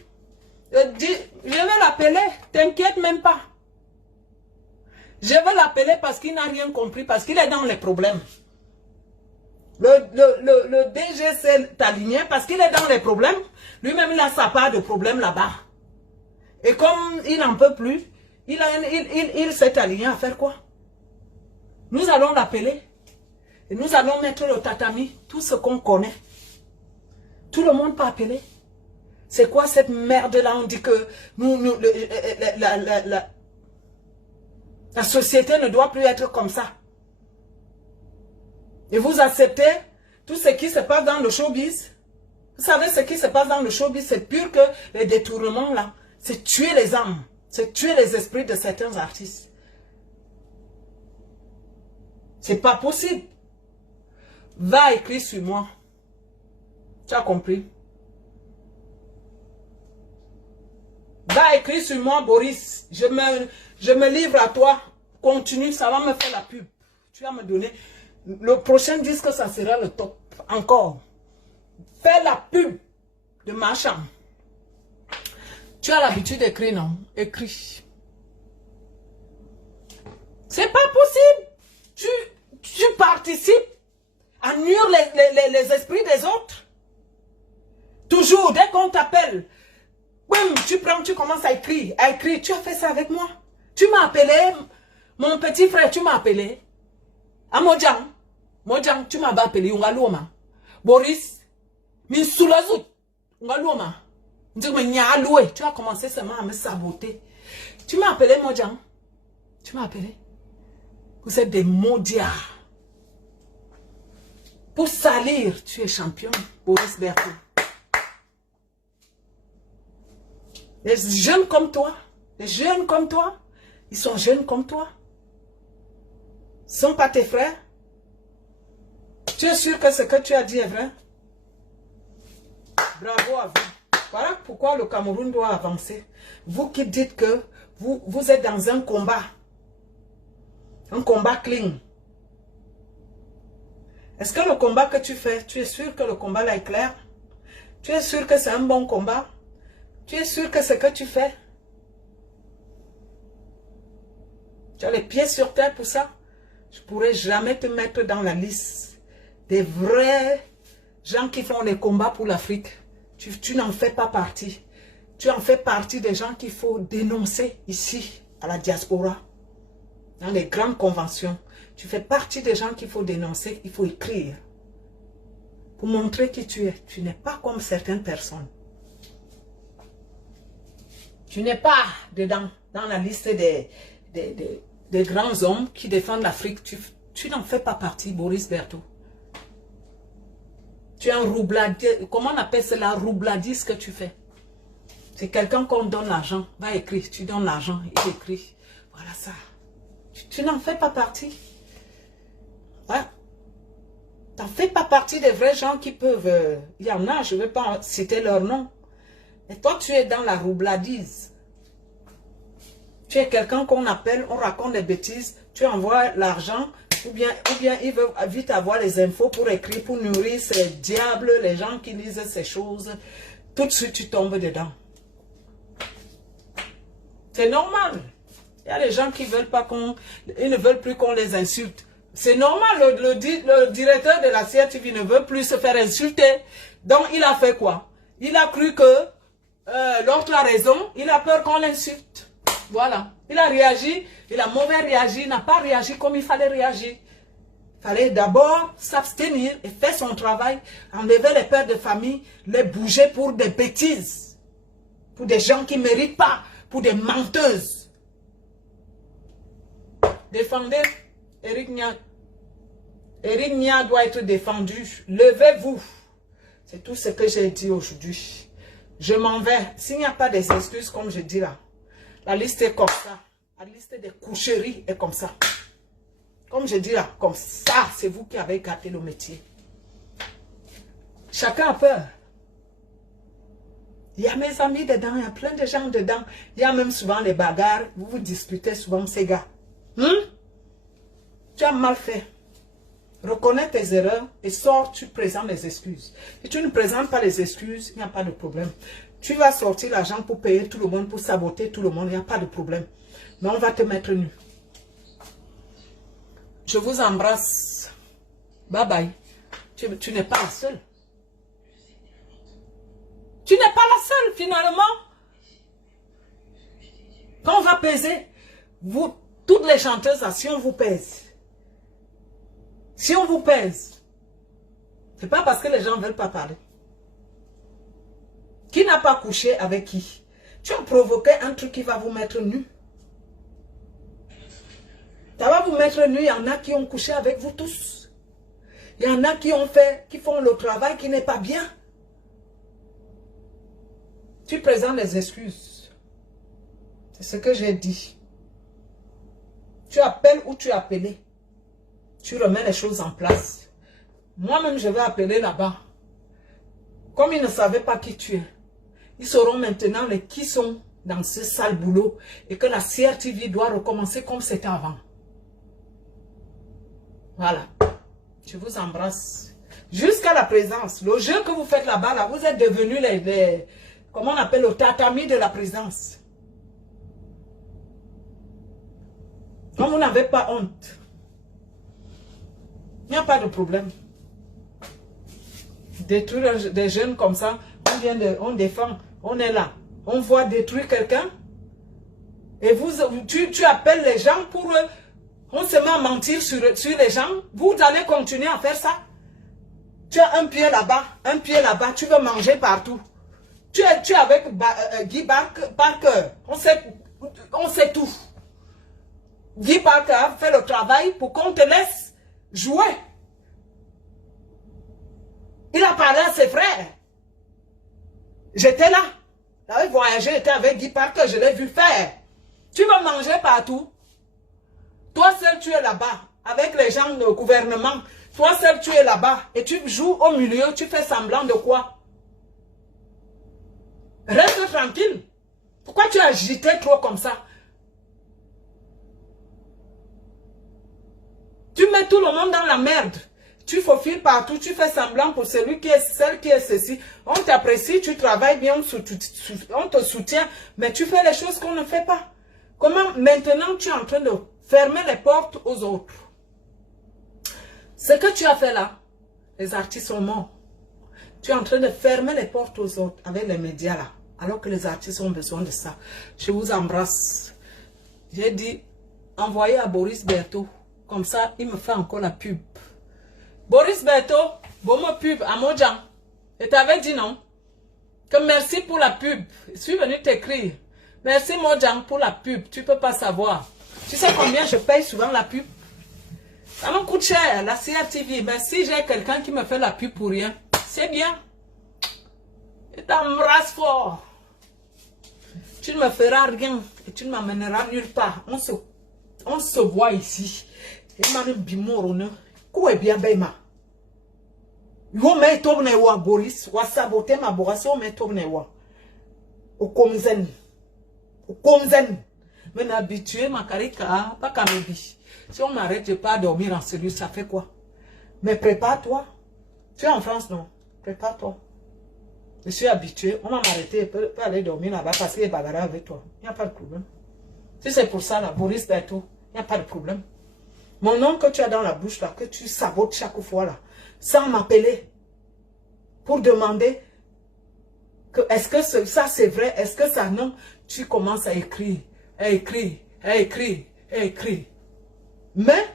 Je vais l'appeler, t'inquiète même pas. Je vais l'appeler parce qu'il n'a rien compris, parce qu'il est dans les problèmes. Le DG s'est aligné parce qu'il est dans les problèmes. Lui-même, il a sa part de problèmes là-bas. Et comme il n'en peut plus, il s'est aligné à faire quoi? Nous allons l'appeler. Et nous allons mettre le tatami, tout ce qu'on connaît. Tout le monde peut appeler. C'est quoi cette merde-là? On dit que la société ne doit plus être comme ça. Et vous acceptez tout ce qui se passe dans le showbiz. Vous savez ce qui se passe dans le showbiz, c'est pur que les détournements là. C'est tuer les âmes. C'est tuer les esprits de certains artistes. C'est pas possible. Va écrire sur moi. Tu as compris? Va écrire sur moi, Boris. Je me livre à toi. Continue, ça va me faire la pub. Tu vas me donner. Le prochain disque, ça sera le top. Encore. Fais la pub de ma chambre. Tu as l'habitude d'écrire, non? Écris. C'est pas possible. Tu participes à nuire les esprits des autres. Toujours, dès qu'on t'appelle, tu prends, tu commences à écrire. Tu as fait ça avec moi. Tu m'as appelé, mon petit frère, tu m'as appelé. À Mojang, tu m'as appelé, Ungaloma. Boris, Minsoulazut, Ungaloma. Tu as commencé seulement à me saboter. Tu m'as appelé, Mojang. Tu m'as appelé. Vous êtes des maudiats. Pour salir, tu es champion, Boris Berthaud. Les jeunes comme toi, ils sont jeunes comme toi. Ils ne sont pas tes frères. Tu es sûr que ce que tu as dit est vrai? Bravo à vous. Voilà pourquoi le Cameroun doit avancer. Vous qui dites que vous êtes dans un combat clean. Est-ce que le combat que tu fais, tu es sûr que le combat là est clair? Tu es sûr que c'est un bon combat? Tu es sûr que ce que tu fais, tu as les pieds sur terre pour ça? Je ne pourrais jamais te mettre dans la liste des vrais gens qui font les combats pour l'Afrique. Tu n'en fais pas partie. Tu en fais partie des gens qu'il faut dénoncer ici, à la diaspora, dans les grandes conventions. Tu fais partie des gens qu'il faut dénoncer, il faut écrire. Pour montrer qui tu es. Tu n'es pas comme certaines personnes. Tu n'es pas dedans, dans la liste des grands hommes qui défendent l'Afrique. Tu n'en fais pas partie, Boris Berthaud. Tu es un roubladier. Comment on appelle cela? Roubladier, ce que tu fais. C'est quelqu'un qu'on donne l'argent. Va écrire. Tu donnes l'argent. Il écrit. Voilà ça. Tu n'en fais pas partie. Ouais. Tu n'en fais pas partie des vrais gens qui peuvent... Il y en a, je ne vais pas citer leur nom. Et toi, tu es dans la roubladise. Tu es quelqu'un qu'on appelle, on raconte des bêtises, tu envoies l'argent, ou bien il veut vite avoir les infos pour écrire, pour nourrir ces diables, les gens qui lisent ces choses. Tout de suite, tu tombes dedans. C'est normal. Il y a des gens qui veulent pas ils ne veulent plus qu'on les insulte. C'est normal, le directeur de la CRTV ne veut plus se faire insulter. Donc, il a fait quoi? Il a cru que l'autre a raison, il a peur qu'on l'insulte. Voilà. Il a réagi, il a mauvais réagi, il n'a pas réagi comme il fallait réagir. fallait d'abord s'abstenir et faire son travail, enlever les pères de famille, les bouger pour des bêtises, pour des gens qui ne méritent pas, pour des menteuses. Défendez Éric Nia. Éric Nia doit être défendu. Levez-vous. C'est tout ce que j'ai dit aujourd'hui. Je m'en vais. S'il n'y a pas des excuses, comme je dis là, la liste est comme ça. La liste des coucheries est comme ça. Comme je dis là, comme ça, c'est vous qui avez gâté le métier. Chacun a peur. Il y a mes amis dedans, il y a plein de gens dedans. Il y a même souvent les bagarres. Vous vous disputez souvent ces gars. Tu as mal fait. Reconnais tes erreurs et sors, tu présentes les excuses. Si tu ne présentes pas les excuses, il n'y a pas de problème. Tu vas sortir l'argent pour payer tout le monde, pour saboter tout le monde, il n'y a pas de problème. Mais on va te mettre nu. Je vous embrasse. Bye bye. Tu n'es pas la seule. Tu n'es pas la seule finalement. Quand on va peser, vous, toutes les chanteuses, là, si on vous pèse, si on vous pèse, c'est pas parce que les gens ne veulent pas parler. Qui n'a pas couché avec qui? Tu as provoqué un truc qui va vous mettre nu. Ça va vous mettre nu. Il y en a qui ont couché avec vous tous. Il y en a qui font le travail qui n'est pas bien. Tu présentes les excuses. C'est ce que j'ai dit. Tu appelles ou tu es appelé. Tu remets les choses en place. Moi-même, je vais appeler là-bas. Comme ils ne savaient pas qui tu es, ils sauront maintenant les qui sont dans ce sale boulot et que la CRTV doit recommencer comme c'était avant. Voilà. Je vous embrasse. Jusqu'à la présence. Le jeu que vous faites là-bas, là, vous êtes devenus les comment on appelle le tatami de la présidence. Comme vous n'avez pas honte. Il n'y a pas de problème. Détruire des jeunes comme ça, on défend, on est là. On voit détruire quelqu'un. Et tu appelles les gens pour... on se met à mentir sur les gens. Vous allez continuer à faire ça. Tu as un pied là-bas, un pied là-bas. Tu veux manger partout. Tu es avec Guy Parker. On sait tout. Guy Parker fait le travail pour qu'on te laisse jouer. Il a parlé à ses frères. J'étais là. J'avais voyagé, j'étais avec Guy Parker, je l'ai vu faire. Tu vas manger partout. Toi seul, tu es là-bas, avec les gens du gouvernement. Toi seul, tu es là-bas. Et tu joues au milieu, tu fais semblant de quoi? Reste tranquille. Pourquoi tu as agité trop comme ça? Tu mets tout le monde dans la merde. Tu faufiles partout, tu fais semblant pour celui qui est celle qui est ceci. On t'apprécie, tu travailles bien, on te soutient, mais tu fais les choses qu'on ne fait pas. Comment maintenant tu es en train de fermer les portes aux autres? Ce que tu as fait là, les artistes sont morts. Tu es en train de fermer les portes aux autres avec les médias là, alors que les artistes ont besoin de ça. Je vous embrasse. J'ai dit, envoyez à Boris Berthaud. Comme ça, il me fait encore la pub. Boris Berthaud, bon me pub à Mojang. Je t'avais dit non. Que merci pour la pub. Je suis venu t'écrire. Merci Mojang pour la pub. Tu peux pas savoir. Tu sais combien je paye souvent la pub? Ça me coûte cher, la CRTV. Mais si j'ai quelqu'un qui me fait la pub pour rien, c'est bien. Je t'embrasse fort. Tu ne me feras rien et tu ne m'amèneras nulle part. On se voit ici. Et m'a bimorone. Quoi bien bema. Yo me tourne wa Boris, wa saboter ma Boris, yo me tourne wa. Au komzen. Au komzen. Mais n'habitué ma carika, pas qu'à me dit. Si on m'arrête de pas dormir en cellule, ça fait quoi? Mais prépare-toi. Tu es en France, non? Prépare-toi. Je suis habitué. On va m'arrêter, peut aller dormir là-bas parce qu'il est bagarré avec toi. Il n'y a pas de problème. Si c'est pour ça, là, Boris Berthaud, il n'y a pas de problème. Mon nom que tu as dans la bouche, là, que tu sabotes chaque fois, là, sans m'appeler, pour demander que est-ce que ça c'est vrai, est-ce que ça non, tu commences à écrire, à écrire, à écrire, à écrire. Mais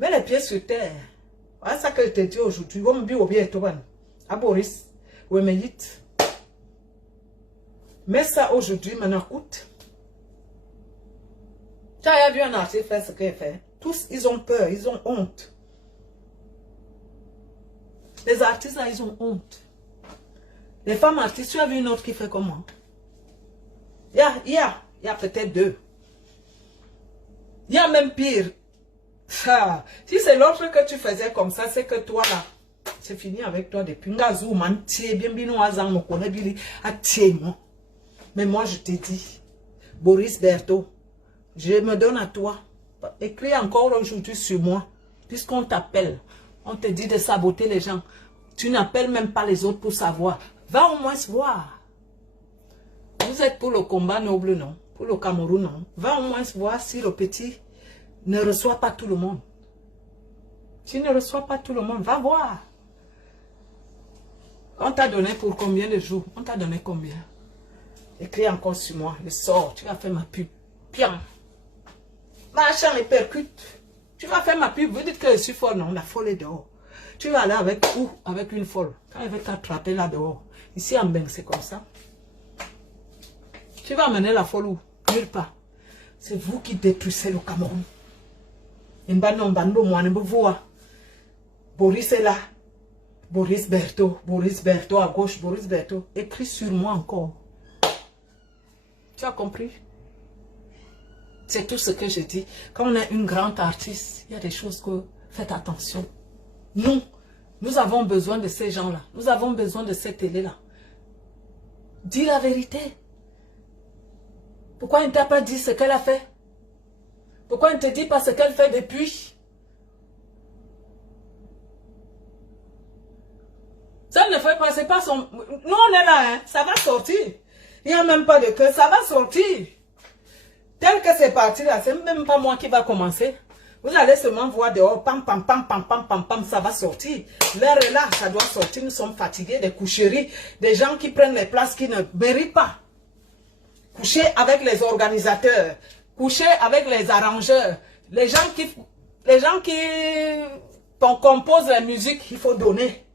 les pieds sur terre, Voilà ça que je te dis aujourd'hui. Vous me dites au bien, à Boris, ou Mélit. Mais ça aujourd'hui, maintenant, écoute. Tu as vu un artiste faire ce qu'il fait. Tous, ils ont peur, ils ont honte. Les artistes, là, ils ont honte. Les femmes artistes, tu as vu une autre qui fait comment? Il y a peut-être 2. Il y a même pire. Ah, si c'est l'autre que tu faisais comme ça, c'est que toi, là, c'est fini avec toi depuis. Mais moi, je t'ai dit, Boris Berthaud, je me donne à toi. Écris encore aujourd'hui sur moi. Puisqu'on t'appelle, on te dit de saboter les gens. Tu n'appelles même pas les autres pour savoir. Va au moins se voir. Vous êtes pour le combat noble, non? Pour le Cameroun, non? Va au moins se voir si le petit ne reçoit pas tout le monde. Tu ne reçois pas tout le monde. Va voir. On t'a donné pour combien de jours? On t'a donné combien? Écris encore sur moi. Le sort. Tu vas faire ma pub. Bien. Machin me percute. Tu vas faire ma pub. Vous dites que je suis folle. Non, la folle est dehors. Tu vas aller avec où? Avec une folle. Quand elle va t'attraper là dehors. Ici en Beng, c'est comme ça. Tu vas amener la folle où? Nulle part. C'est vous qui détruisez le Cameroun. Boris est là. Boris Berthaud à gauche, Boris Berthaud. Écris sur moi encore. Tu as compris? C'est tout ce que je dis. Quand on est une grande artiste, il y a des choses que faites attention. Nous avons besoin de ces gens-là. Nous avons besoin de cette télé-là. Dis la vérité. Pourquoi il ne t'a pas dit ce qu'elle a fait? Pourquoi il ne te dit pas ce qu'elle fait depuis? Ça ne fait pas, c'est pas son... Nous on est là, hein. Ça va sortir. Il n'y a même pas de cœur, ça va sortir. Tel que c'est parti là, c'est même pas moi qui va commencer. Vous allez seulement voir dehors, pam, pam, pam, pam, pam, pam, pam, ça va sortir. L'heure est là, ça doit sortir. Nous sommes fatigués des coucheries, des gens qui prennent les places qui ne méritent pas. Coucher avec les organisateurs, coucher avec les arrangeurs, les gens qui composent la musique, il faut donner.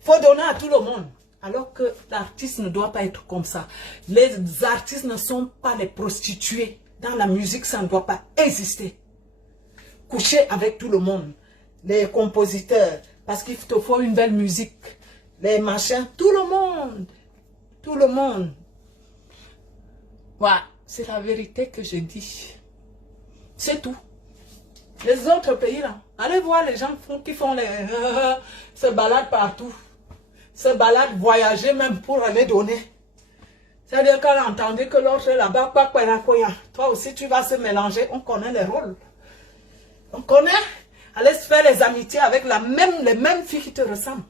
Il faut donner à tout le monde. Alors que l'artiste ne doit pas être comme ça. Les artistes ne sont pas les prostituées. Dans la musique, ça ne doit pas exister. Coucher avec tout le monde. Les compositeurs, parce qu'il te faut une belle musique. Les machins, tout le monde. Tout le monde. Voilà, c'est la vérité que je dis. C'est tout. Les autres pays là, allez voir les gens qui font les... se baladent partout. Se baladent, voyager même pour aller donner. C'est-à-dire qu'elle a entendu que l'autre est là-bas, toi aussi tu vas se mélanger, on connaît les rôles. On connaît. Allez se faire les amitiés avec les mêmes filles qui te ressemblent.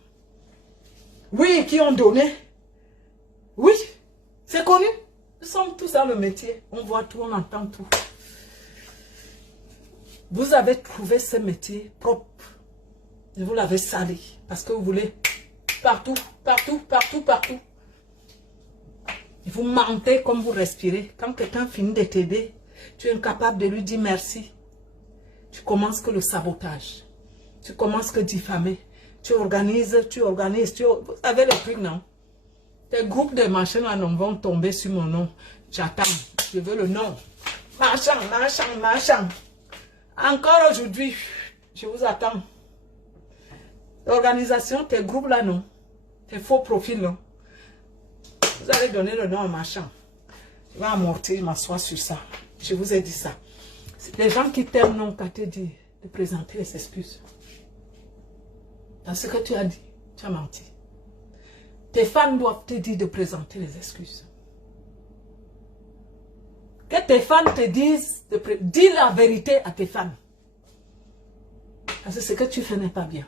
Oui, qui ont donné. Oui, c'est connu. Nous sommes tous dans le métier. On voit tout, on entend tout. Vous avez trouvé ce métier propre. Et vous l'avez sali. Parce que vous voulez partout, partout, partout, partout. Et vous mentez comme vous respirez. Quand quelqu'un finit de t'aider, tu es incapable de lui dire merci. Tu commences que le sabotage. Tu commences que diffamer. Tu organises. Vous avez le truc, non? Tes groupes de machins là vont tomber sur mon nom. J'attends. Je veux le nom. Machin. Encore aujourd'hui, je vous attends. L'organisation, tes groupes là, non. Tes faux profils, non. Vous allez donner le nom à machin. Je vais amortir, m'asseoir sur ça. Je vous ai dit ça. Les gens qui t'aiment n'ont qu'à te dire de présenter les excuses. Dans ce que tu as dit, tu as menti. Tes fans doivent te dire de présenter les excuses. Que tes fans te disent, dis la vérité à tes fans. Parce que ce que tu fais n'est pas bien.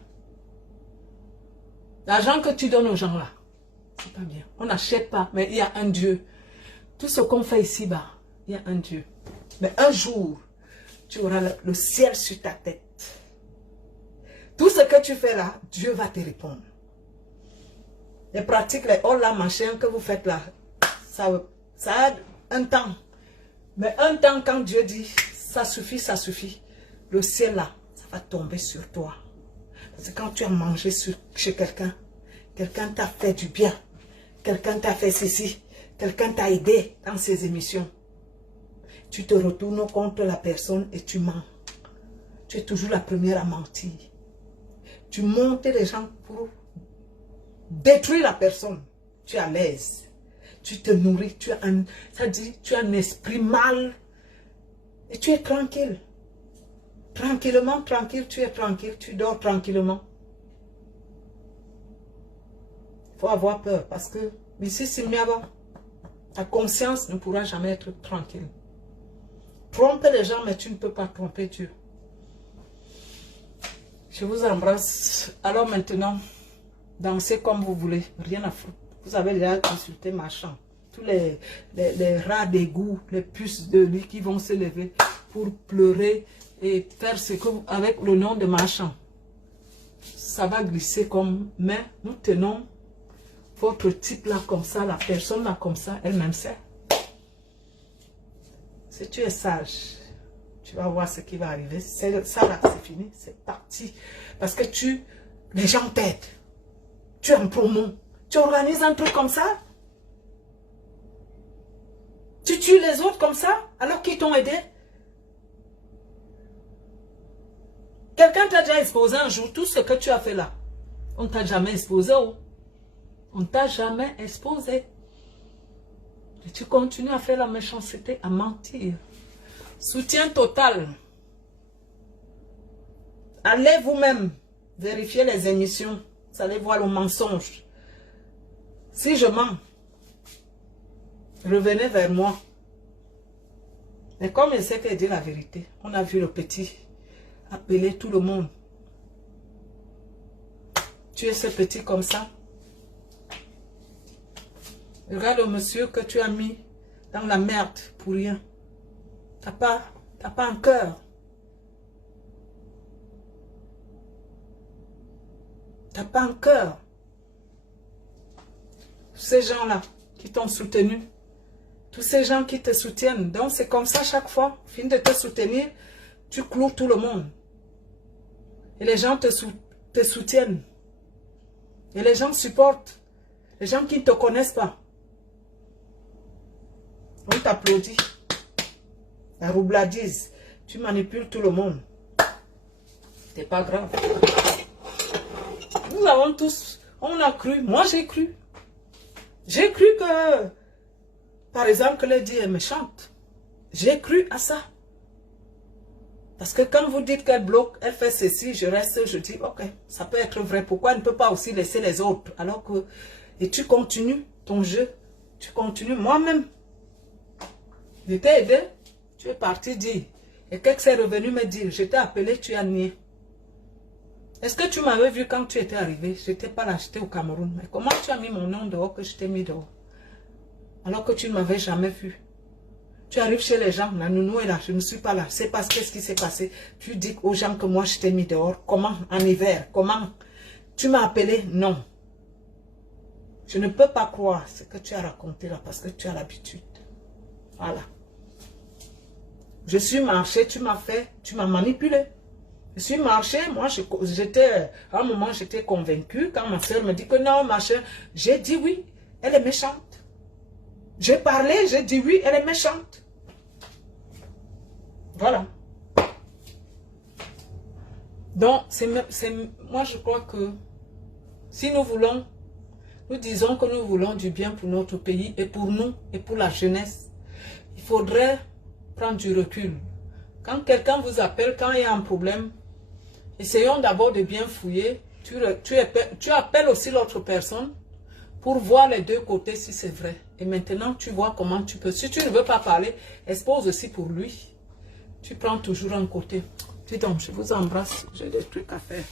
L'argent que tu donnes aux gens là, c'est pas bien. On n'achète pas, mais il y a un Dieu. Tout ce qu'on fait ici-bas, il y a un Dieu. Mais un jour, tu auras le ciel sur ta tête. Tout ce que tu fais là, Dieu va te répondre. Les pratiques, les hola machin que vous faites là, ça a un temps. Mais un temps, quand Dieu dit, ça suffit, le ciel là, ça va tomber sur toi. C'est quand tu as mangé chez quelqu'un. Quelqu'un t'a fait du bien. Quelqu'un t'a fait ceci. Quelqu'un t'a aidé dans ses émissions. Tu te retournes contre la personne et tu mens. Tu es toujours la première à mentir. Tu montes les gens pour détruire la personne. Tu es à l'aise. Tu te nourris. Tu as un esprit mal. Et tu es tranquille. Tranquillement, tranquille, tu es tranquille. Tu dors tranquillement. Il faut avoir peur parce que ici, ta conscience ne pourra jamais être tranquille. Tromper les gens, mais tu ne peux pas tromper Dieu. Je vous embrasse. Alors maintenant, dansez comme vous voulez. Rien à foutre. Vous avez déjà consulté ma chambre. Tous les rats d'égout, les puces de lit qui vont se lever pour pleurer et faire ce que avec le nom de ma chambre. Ça va glisser comme... Mais nous tenons votre type là comme ça, la personne là comme ça, elle-même sait. Si tu es sage, tu vas voir ce qui va arriver. Ça là, c'est fini, c'est parti. Parce que les gens t'aident. Tu es en promo. Tu organises un truc comme ça. Tu tues les autres comme ça, alors qu'ils t'ont aidé. Quelqu'un t'a déjà exposé un jour tout ce que tu as fait là. On ne t'a jamais exposé. Oh. On ne t'a jamais exposé. Et tu continues à faire la méchanceté, à mentir. Soutien total. Allez vous-même vérifier les émissions. Vous allez voir le mensonge. Si je mens, revenez vers moi. Mais comme il sait qu'elle dit la vérité, on a vu le petit appeler tout le monde. Tu es ce petit comme ça. Regarde le monsieur que tu as mis dans la merde pour rien. T'as pas un cœur. T'as pas un cœur. Ces gens-là qui t'ont soutenu. Tous ces gens qui te soutiennent. Donc c'est comme ça chaque fois. Fin de te soutenir, tu cloues tout le monde. Et les gens te soutiennent. Et les gens supportent. Les gens qui ne te connaissent pas. On t'applaudit. La roubladise. Tu manipules tout le monde. C'est pas grave. Nous avons tous, on a cru. Moi j'ai cru. J'ai cru que, par exemple, que Lady est méchante. J'ai cru à ça. Parce que quand vous dites qu'elle bloque, elle fait ceci, je reste, je dis, ok, ça peut être vrai. Pourquoi elle ne peut pas aussi laisser les autres? Alors que, et tu continues ton jeu. Tu continues moi-même. Je t'ai aidé, tu es parti dire. Et quelqu'un s'est revenu me dire, je t'ai appelé, tu as nié. Est-ce que tu m'avais vu quand tu étais arrivé? Je n'étais pas là, j'étais au Cameroun. Mais comment tu as mis mon nom dehors que je t'ai mis dehors? Alors que tu ne m'avais jamais vu. Tu arrives chez les gens, la nounou est là, je ne suis pas là. C'est parce que ce qui s'est passé. Tu dis aux gens que moi je t'ai mis dehors. Comment? En hiver? Comment? Tu m'as appelé? Non. Je ne peux pas croire ce que tu as raconté là parce que tu as l'habitude. Voilà. Je suis marché, tu m'as fait, tu m'as manipulé. Je suis marché, moi j'étais, à un moment j'étais convaincue. Quand ma soeur me dit que non, machin, j'ai dit oui, elle est méchante. J'ai parlé, j'ai dit oui, elle est méchante. Voilà. Donc, moi je crois que si nous voulons, nous disons que nous voulons du bien pour notre pays et pour nous et pour la jeunesse, il faudrait prendre du recul. Quand quelqu'un vous appelle, quand il y a un problème, essayons d'abord de bien fouiller. Tu appelles aussi l'autre personne pour voir les deux côtés si c'est vrai. Et maintenant, tu vois comment tu peux. Si tu ne veux pas parler, expose aussi pour lui. Tu prends toujours un côté. Dis donc, je vous embrasse. J'ai des trucs à faire.